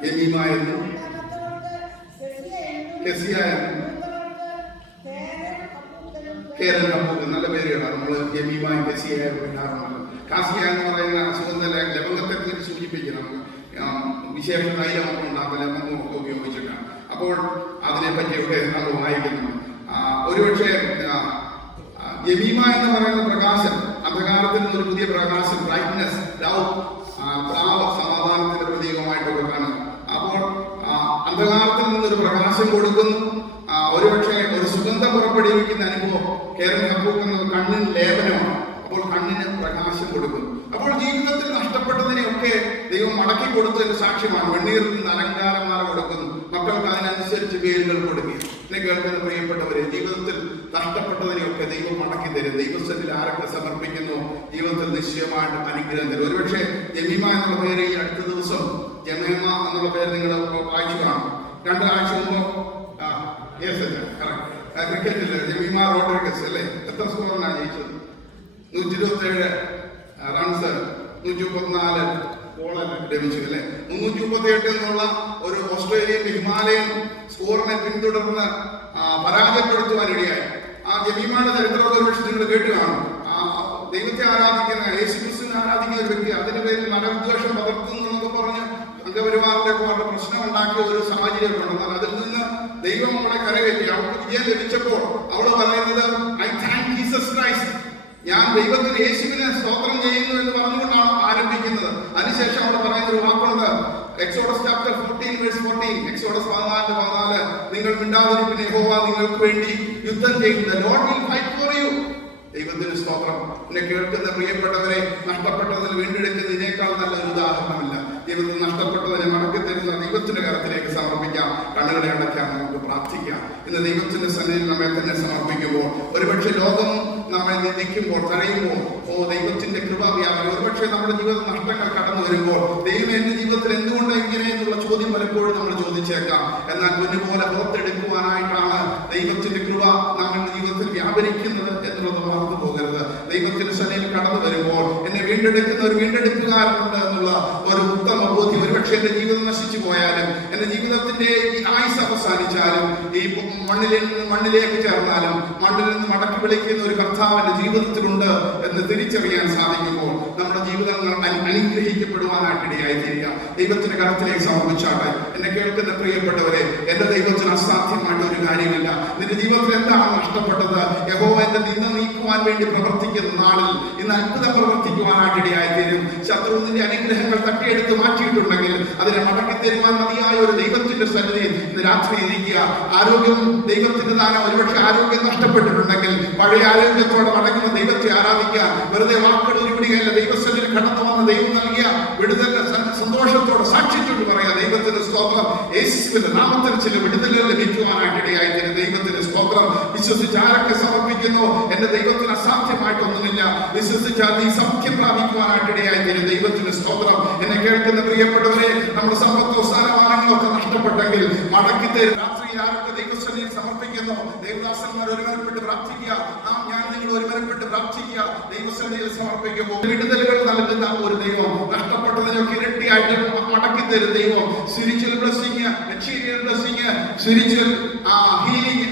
യമീമ എന്നും കെസിയ എന്നും നല്ല പേരുകളാണ്. നമ്മൾ യമീമായി കെസിയ ഇടാറുണ്ടല്ലോ. കാസിയ എന്ന് പറയുന്ന സുഗന്ധ ലവംഗത്തെ കുറിച്ച് സൂചിപ്പിക്കണം. വിശേഷ തൈലമൊക്കെ ഉണ്ടാക്കുന്ന ലവംഗമൊക്കെ ഉപയോഗിച്ചിട്ടാണ്. അപ്പോൾ അതിനെപ്പറ്റിയൊക്കെ നമ്മൾ വായിക്കുന്നു. ഒരുപക്ഷെ യമീമ എന്ന് പറയുന്ന പ്രകാശം, അന്ധകാരത്തിൽ നിന്നൊരു പുതിയ പ്രകാശം, ബ്രൈറ്റ്നെസ്, ലവ്, സമാധാനത്തിന്റെ പ്രതീകമായിട്ടൊക്കെ കാണുന്നു. അപ്പോൾ അന്ധകാരത്തിൽ നിന്നൊരു പ്രകാശം കൊടുക്കുന്നു. ഒരുപക്ഷെ ഒരു സുഗന്ധം പുറപ്പെടുവിക്കുന്ന അനുഭവം. കേരളം കപ്പൂക്കുന്നത് കണ്ണിന് ലേപനമാണ്. അപ്പോൾ കണ്ണിന് പ്രകാശം കൊടുക്കുന്നു. അപ്പോൾ ജീവിതത്തിൽ നഷ്ടപ്പെട്ടതിനെയൊക്കെ ദൈവം മടക്കി കൊടുത്തതിന് സാക്ഷ്യമാണ്. വെണ്ണീറിൽ നിന്ന് അലങ്കാരമാല കൊടുക്കുന്നു. മക്കൾക്ക് അതിനനുസരിച്ച് പേരുകൾ കൊടുക്കുക. എന്നെ കേൾക്കുന്ന പ്രിയപ്പെട്ടവരെ, ജീവിതത്തിൽ നഷ്ടപ്പെട്ടതിനെയൊക്കെ ദൈവം മടക്കി തരും. ദൈവസ്ഥത്തിൽ ആരൊക്കെ സമർപ്പിക്കുന്നു ജീവിതത്തിൽ നിശ്ചയമായിട്ട് അനുഗ്രഹം തരും. ഒരുപക്ഷെ ജമീമ എന്നുള്ള പേര് ഈ അടുത്ത ദിവസം ജമീമ എന്നുള്ള പേര് നിങ്ങൾ വായിച്ചു കാണും. 2 ആഴ്ച മുമ്പ് ക്രിക്കറ്റില് ജമീമ റോഡ്രിഗസ് അല്ലേ, എത്ര സ്കോറിനാണ് ജയിച്ചത്? 127 റൺസ്, 134 ഗോളെല്ലാം ലഭിച്ചു അല്ലെ. 338 എന്നുള്ള ഒരു ഓസ്ട്രേലിയൻ ഹിമാലയൻ സ്കോറിനെ പിന്തുടർന്ന് പരാജയപ്പെടുത്തുവാനിടയായി. ആ ജമീമയുടെ ചരിത്രമൊക്കെ ഒരു പക്ഷേ നിങ്ങൾ കേട്ട് കാണും. ദൈവത്തെ ആരാധിക്കുന്ന, യേശുക്രിസ്തുവിനെ ആരാധിക്കുന്ന ഒരു വ്യക്തി അതിന്റെ പേരിൽ മതവിദ്വേഷം പകർത്തുന്നു എന്നൊക്കെ പറഞ്ഞ് അംഗപരിവാറിന്റെ വളരെ പ്രശ്നം ഉണ്ടാക്കിയ ഒരു സാഹചര്യം ഉണ്ടെന്നാൽ അതിൽ നിന്ന് ദൈവം അവളെ കരകയറ്റി. അവൾക്ക് വിജയം ലഭിച്ചപ്പോൾ അവള് പറയുന്നത് ഐ താങ്ക് ജീസസ് ക്രൈസ്റ്റ്, ഞാൻ ദൈവത്തിന് യേശുവിനെ സ്തോത്രം ചെയ്യുന്നു എന്ന് പറഞ്ഞുകൊണ്ടാണ് ആരംഭിക്കുന്നത്. അതിനുശേഷം അവൾ പറയുന്ന ഒരു വാക്കുണ്ട്, എക്സോഡസ് ചാപ്റ്റർ 14:14, എക്സോഡസ് 14:14, നിങ്ങൾ മിണ്ടാതിരിപ്പിന് യഹോവ നിങ്ങൾക്ക് വേണ്ടി യുദ്ധം ചെയ്യുന്നത്, Lord will fight for you. ദൈവത്തിന് സ്തോത്രം. എന്നെ കേൾക്കുന്ന പ്രിയപ്പെട്ടവരെ, നഷ്ടപ്പെട്ടതിൽ വീണ്ടെടുക്കുന്നതിനേക്കാൾ നല്ലൊരു ഉദാഹരണമില്ല. ജീവിതത്തിൽ നഷ്ടപ്പെട്ടതിനെ മടക്കി തരുന്ന ദൈവത്തിന്റെ കരത്തിലേക്ക് സമർപ്പിക്കാം. കണ്ണുകളെ അടയ്ക്കാം, നമുക്ക് പ്രാർത്ഥിക്കാം. ഇന്ന് ദൈവത്തിന്റെ സന്നിധിയിൽ നമ്മെ തന്നെ സമർപ്പിക്കുമ്പോൾ, ഒരുപക്ഷെ ലോകം നമ്മെ നിന്ദിക്കുമ്പോൾ, തഴയുമ്പോൾ, ദൈവത്തിന്റെ കൃപ വ്യാപനം, ഒരുപക്ഷെ നമ്മുടെ ജീവിത നഷ്ടങ്ങൾ കടന്നു വരുമ്പോൾ, ദൈവം എന്റെ ജീവിതത്തിൽ എന്തുകൊണ്ട് ഇങ്ങനെ എന്നുള്ള ചോദ്യം പലപ്പോഴും നമ്മൾ ചോദിച്ചേക്കാം. എന്നാൽ കുഞ്ഞുപോലെ പുറത്തെടുക്കുവാനായിട്ടാണ് ദൈവത്തിന്റെ കൃപ നമ്മുടെ ജീവിതത്തിൽ വ്യാപരിക്കുന്നത് എന്നുള്ളത് മറന്നു പോകരുത്. ദൈവത്തിന്റെ സന്നിധിയിൽ കടന്നു വരുമ്പോൾ എന്നെ വീണ്ടെടുക്കുന്ന ഒരു വീണ്ടെടുപ്പുകാരുണ്ട് എന്നുള്ള ഒരു ഉത്തമ ബോധ്യം. ഒരുപക്ഷെ എന്റെ ജീവിതം നശിച്ചു പോയാലും, എന്റെ ജീവിതത്തിന്റെ ഈ ആയുസ് അവസാനിച്ചാലും, ഈ മണ്ണിലേക്ക് ചേർന്നാലും, മണ്ണിൽ നിന്ന് മടക്കി വിളിക്കുന്ന ഒരു കർത്താവിന്റെ ജീവിതത്തിലുണ്ട് എന്ന് തിരിച്ചറിയാൻ സാധിക്കുമ്പോൾ നമ്മുടെ ജീവിതങ്ങൾ അനുഗ്രഹിക്കപ്പെടുവാനായിട്ടിടയായി തീരുക. ദൈവത്തിന്റെ കരത്തിലേക്ക് സമർപ്പിച്ചാട്ടെ. എന്നെ കേൾക്കുന്ന പ്രിയപ്പെട്ടവരെ, എന്റെ ദൈവത്തിന് അസാധ്യമായിട്ട് ഒരു കാര്യമില്ല. നിന്റെ ജീവിതത്തിൽ എന്താണ് നഷ്ടപ്പെട്ടത്? യഹോവ എന്റെ നിന്ന നീക്കുവാൻ വേണ്ടി പ്രവർത്തിക്കുന്ന നാളിൽ ഇന്ന് അത്ഭുതം പ്രവർത്തിക്കുവാനായിട്ടിടയായി തീരും. ശത്രുവിന്റെ അനുഗ്രഹങ്ങൾ തട്ടിയെടുത്ത് മാറ്റിയിട്ടുണ്ടെങ്കിൽ അതിനെ മടക്കി തരുവാൻ മതിയായ ഒരു ദൈവത്തിന്റെ സന്നിധിയിൽ ഇന്ന് രാത്രി ഇരിക്കുക. ആരോഗ്യം ദൈവത്തിന്റെ ദാനം. ഒരുപക്ഷെ ആരോഗ്യം നഷ്ടപ്പെട്ടിട്ടുണ്ടെങ്കിൽ പഴയ ആരോഗ്യത്തോടെ മടങ്ങുന്ന ദൈവത്തെ ആരാധിക്കുക. വെറുതെ വാക്കുകൾ ഉരുവിടുകയല്ല, ദൈവസന്നിധിയിൽ കടന്നു വന്ന ദൈവം നൽകിയ വിടുതലിന്റെ സന്തോഷത്തോടെ സാക്ഷിച്ചോട് പറയാ, ദൈവത്തിന്റെ സ്തോത്രം. യേശുവിന്റെ നാമത്തിൽ ചില വിടുതലുകൾ ലഭിക്കുവാനായിട്ടിടയായി തീരും. ദൈവത്തിന്റെ സ്തോത്രം. വിശ്വസിച്ച് ആരൊക്കെ സമർപ്പിക്കുന്നു, എന്റെ ദൈവത്തിന് അസാധ്യമായിട്ടൊന്നുമില്ല, വിശ്വസിച്ചാൽ നീ സൗഖ്യം പ്രാപിക്കുവാനായിട്ടിടയായി തീരും. ദൈവത്തിന്റെ സ്തോത്രം. എന്നെ കേൾക്കുന്ന പ്രിയപ്പെട്ടവരെ, നമ്മുടെ സമ്പത്തോ സ്ഥാനമാനങ്ങളോ ഒക്കെ നഷ്ടപ്പെട്ടെങ്കിൽ മടക്കി തരും. രാത്രിയിൽ ആരൊക്കെ ദൈവസന്നിധിയിൽ സമർപ്പിക്കുന്നു, ദേവദാസന്മാർ ഒരുമനപ്പെട്ട് പ്രാർത്ഥിക്കുക. ഞാൻ നിങ്ങൾ ഒരുമനപ്പെട്ട് പ്രാർത്ഥിക്കുക. ദൈവസന്നിധിയിൽ സമർപ്പിക്കുമ്പോൾ വിടുതലുകൾ നൽകുന്ന ഒരു ദൈവം, നഷ്ടപ്പെട്ടതിനൊക്കെ ഇരട്ടിയായിട്ട് മടക്കി തരും ദൈവം. Spiritual blessing, material blessing, spiritual healing,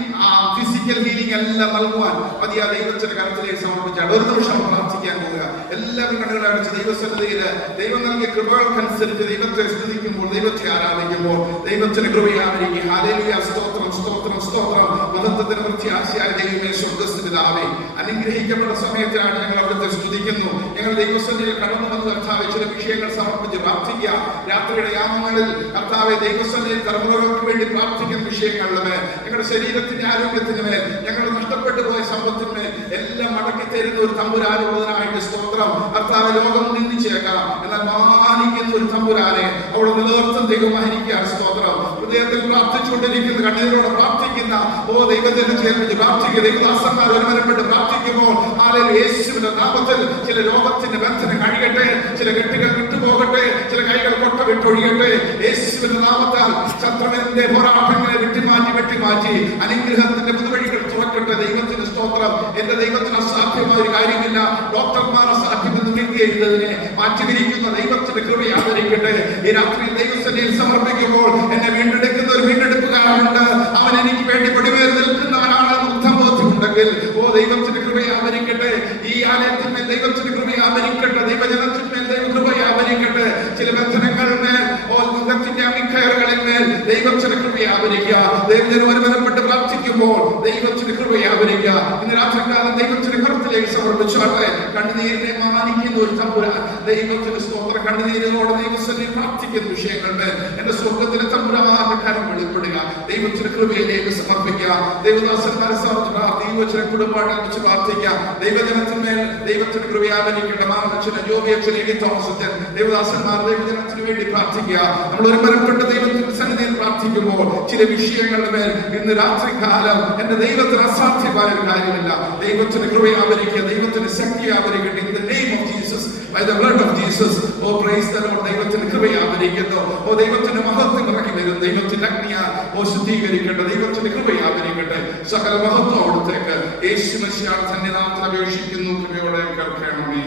physical healing എല്ലാം നൽകുവാൻ മതിയാ ദൈവത്തിന്റെ കരത്തിലേക്ക് സമർപ്പിച്ചാൽ ഒരു നിമിഷം പ്രാർത്ഥിക്കാൻ പോകുക. എല്ലാവരും കണ്ണുകളെ അടച്ച് ദൈവസന്നിധിയിൽ ദൈവം നൽകിയ കൃപകൾക്കനുസരിച്ച് ദൈവത്തെ സ്തുതിക്കുമ്പോൾ, ദൈവത്തെ ആരാധിക്കുമ്പോൾ ദൈവത്തിന്റെ കൃപയായിരിക്കും. ഹല്ലേലൂയ, സ്തോത്രം, സ്തോത്രം, സ്തോത്രം. മഹത്വത്തിന് പ്രത്യാശയായ ദൈവമേ, സ്വർഗ്ഗസ്ഥപിതാവേ, അനുഗ്രഹിക്കപ്പെട്ട സമയത്തിലാണ് ഞങ്ങൾ അവിടുത്തെ സ്തുതിക്കുന്നു. ഞങ്ങൾ ദൈവസന്നിധിയിൽ കടന്നു വന്ന് കർത്താവെ ചില വിഷയങ്ങൾ സമർപ്പിച്ച് പ്രാർത്ഥിക്കുക. രാത്രിയുടെ യാമങ്ങളിൽ കർത്താവെ ദൈവസന്നിധിയിൽ തലമുറകൾക്ക് വേണ്ടി പ്രാർത്ഥിക്കുന്ന വിഷയങ്ങളുടെ മേൽ, ഞങ്ങളുടെ ശരീരത്തിന്റെ ആരോഗ്യത്തിന് മേൽ, ഞങ്ങളുടെ നഷ്ടപ്പെട്ടു പോയ സമ്പത്തിന്മേൽ എല്ലാം മടക്കി തരുന്ന ഒരു തമ്പുരാനുള്ളതിനായിട്ട് സ്തോത്രം. കർത്താവെ ലോകം നിന്ദിച്ചേക്കാം, എന്നാൽ മാനിക്കുന്ന ഒരു തമ്പുരാനെ അവിടെ നിലനിർത്തും ദൈവമായിരിക്കാൻ സ്തോത്രം. ഹൃദയത്തിൽ പ്രാർത്ഥിച്ചുകൊണ്ടിരിക്കുന്ന, കണ്ണീരോടെ പ്രാർത്ഥിക്കുന്ന ദൈവത്തെ ചേർന്ന് പ്രാർത്ഥിക്കുക. ദൈവദാസന്മാർ ഒരുമനപ്പെട്ട് പ്രാർത്ഥിക്കുമ്പോൾ യേശുവിന്റെ നാമത്തിൽ ചില രോഗത്തിന്റെ ബന്ധനം കഴിയട്ടെ, ചില കെട്ടുകൾ വിട്ടുപോകട്ടെ, ചില കൈകൾ കൊട്ട വിട്ടൊഴിയട്ടെ. യേശുവിന്റെ നാമത്താൽ ശത്രുവിന്റെ പോരാട്ടങ്ങളെ വെട്ടിമാറ്റി അനുഗ്രഹത്തിന്റെ പുതുവഴികൾ തുറക്കട്ടെ. ദൈവത്തിന് സ്തോത്രം. എന്റെ ദൈവത്തിന് അസാധ്യമായ ഒരു കാര്യമില്ല. ഡോക്ടർമാർ അസാധ്യമെന്ന് വിധിയെഴുതിയതിനെ മാറ്റിവിരിക്കുന്ന ദൈവത്തിന്റെ കൃപ ആദരിക്കട്ടെ. ഈ രാത്രിയിൽ ദൈവസന്നിധിയിൽ സമർപ്പിക്കുമ്പോൾ എന്നെ വീണ്ടെടുക്കുന്ന ഒരു വീണ്ടെടുപ്പുകാരുണ്ട്. അവൻ എനിക്ക് വേണ്ടി പടിമേൽ നിൽക്കുന്നവനാണെന്ന് ഉത്തമബോധ്യമുണ്ടെങ്കിൽ ദൈവത്തിന്റെ കൃപ ആദരിക്കട്ടെ. ഈ ആലയത്തിന്മേൽ ദൈവത്തിന്റെ കൃപ ആദരിക്കട്ടെ. ദൈവജനത്തിന്മേൽ ദൈവകൃപ ആദരിക്കട്ടെ. ചില ബന്ധനങ്ങളിന്മേൽ, മുഖത്തിന്റെ അമിക്കയറുകളിന്മേൽ ദൈവത്തിന്റെ കൃപ ആദരിക്കുക. ദൈവത്തിന് ഒരുമനപ്പെട്ട് പ്രാർത്ഥിക്കുമ്പോൾ ദൈവത്തിന്റെ കൃപ ആദരിക്കുക. ഇന്ന് രാത്രികാലം ദൈവത്തിന്റെ കരത്തിലേക്ക് സമർപ്പിച്ചോട്ടെ. കണ്ണുനീരിനെ മാനിക്കുന്ന ഒരു തമ്പുരാൻ, ദൈവത്തിന്റെ സ്തോത്രം. കണ്ണുനീരിനോട് ദൈവസന്നിധിയിൽ പ്രാർത്ഥിക്കുന്ന വിഷയങ്ങളുടെ എന്റെ സ്വർഗ്ഗത്തിലെ തമ്പുരാന്റെ കരം വെളിപ്പെടുക. ദൈവത്തിന്റെ കൃപയിലേക്ക് സമർപ്പിക്കുക. ദൈവദാസന്മാരെ ദൈവത്തിന്റെ കുടുംബാടിൽ വെച്ച് പ്രാർത്ഥിക്കുക. ദൈവജനത്തിന്മേൽ ദൈവത്തിന്റെ കൃപ ആദരിക്കട്ടെ. മാമച്ചന്, ജോബിയച്ചന്, എലി തോമസച്ചൻ, ദേവദാസന്മാർ ദൈവജനത്തിന് വേണ്ടി പ്രാർത്ഥിക്കുക. നമ്മൾ ഒരുമനപ്പെട്ട് ദൈവത്തിന്റെ സന്നിധിയിൽ പ്രാർത്ഥിക്കുമ്പോൾ ചില വിഷയങ്ങളുടെ മേൽ ഇന്ന് രാത്രികാലം എന്റെ ദൈവത്തിന് അസാധ്യമായ ഒരു കാര്യമില്ല. ദൈവത്തിന്റെ കൃപ ആദരിക്കുക. ദൈവത്തിന്റെ ശക്തി ആദരിക്കട്ടെ. In the name of Jesus, by the blood of Jesus, praise the Lord. ദൈവത്തിന്റെ കൃപ ആദരിക്കുന്നു. ദൈവത്തിന്റെ മഹത്വം ഇറങ്ങി വരും. ദൈവത്തിന്റെ അഗ്നിയാൽ ശുദ്ധീകരിക്കട്ടെ. ദൈവത്തിന്റെ കൃപ ആദരിക്കട്ടെ. സകല മഹത്വം അവിടുത്തേക്ക് യേശു മിശിഹായുടെ ധന്യനാമത്തിൽ അപേക്ഷിക്കുന്നു. കൃപയോടെ കേൾക്കണമേ.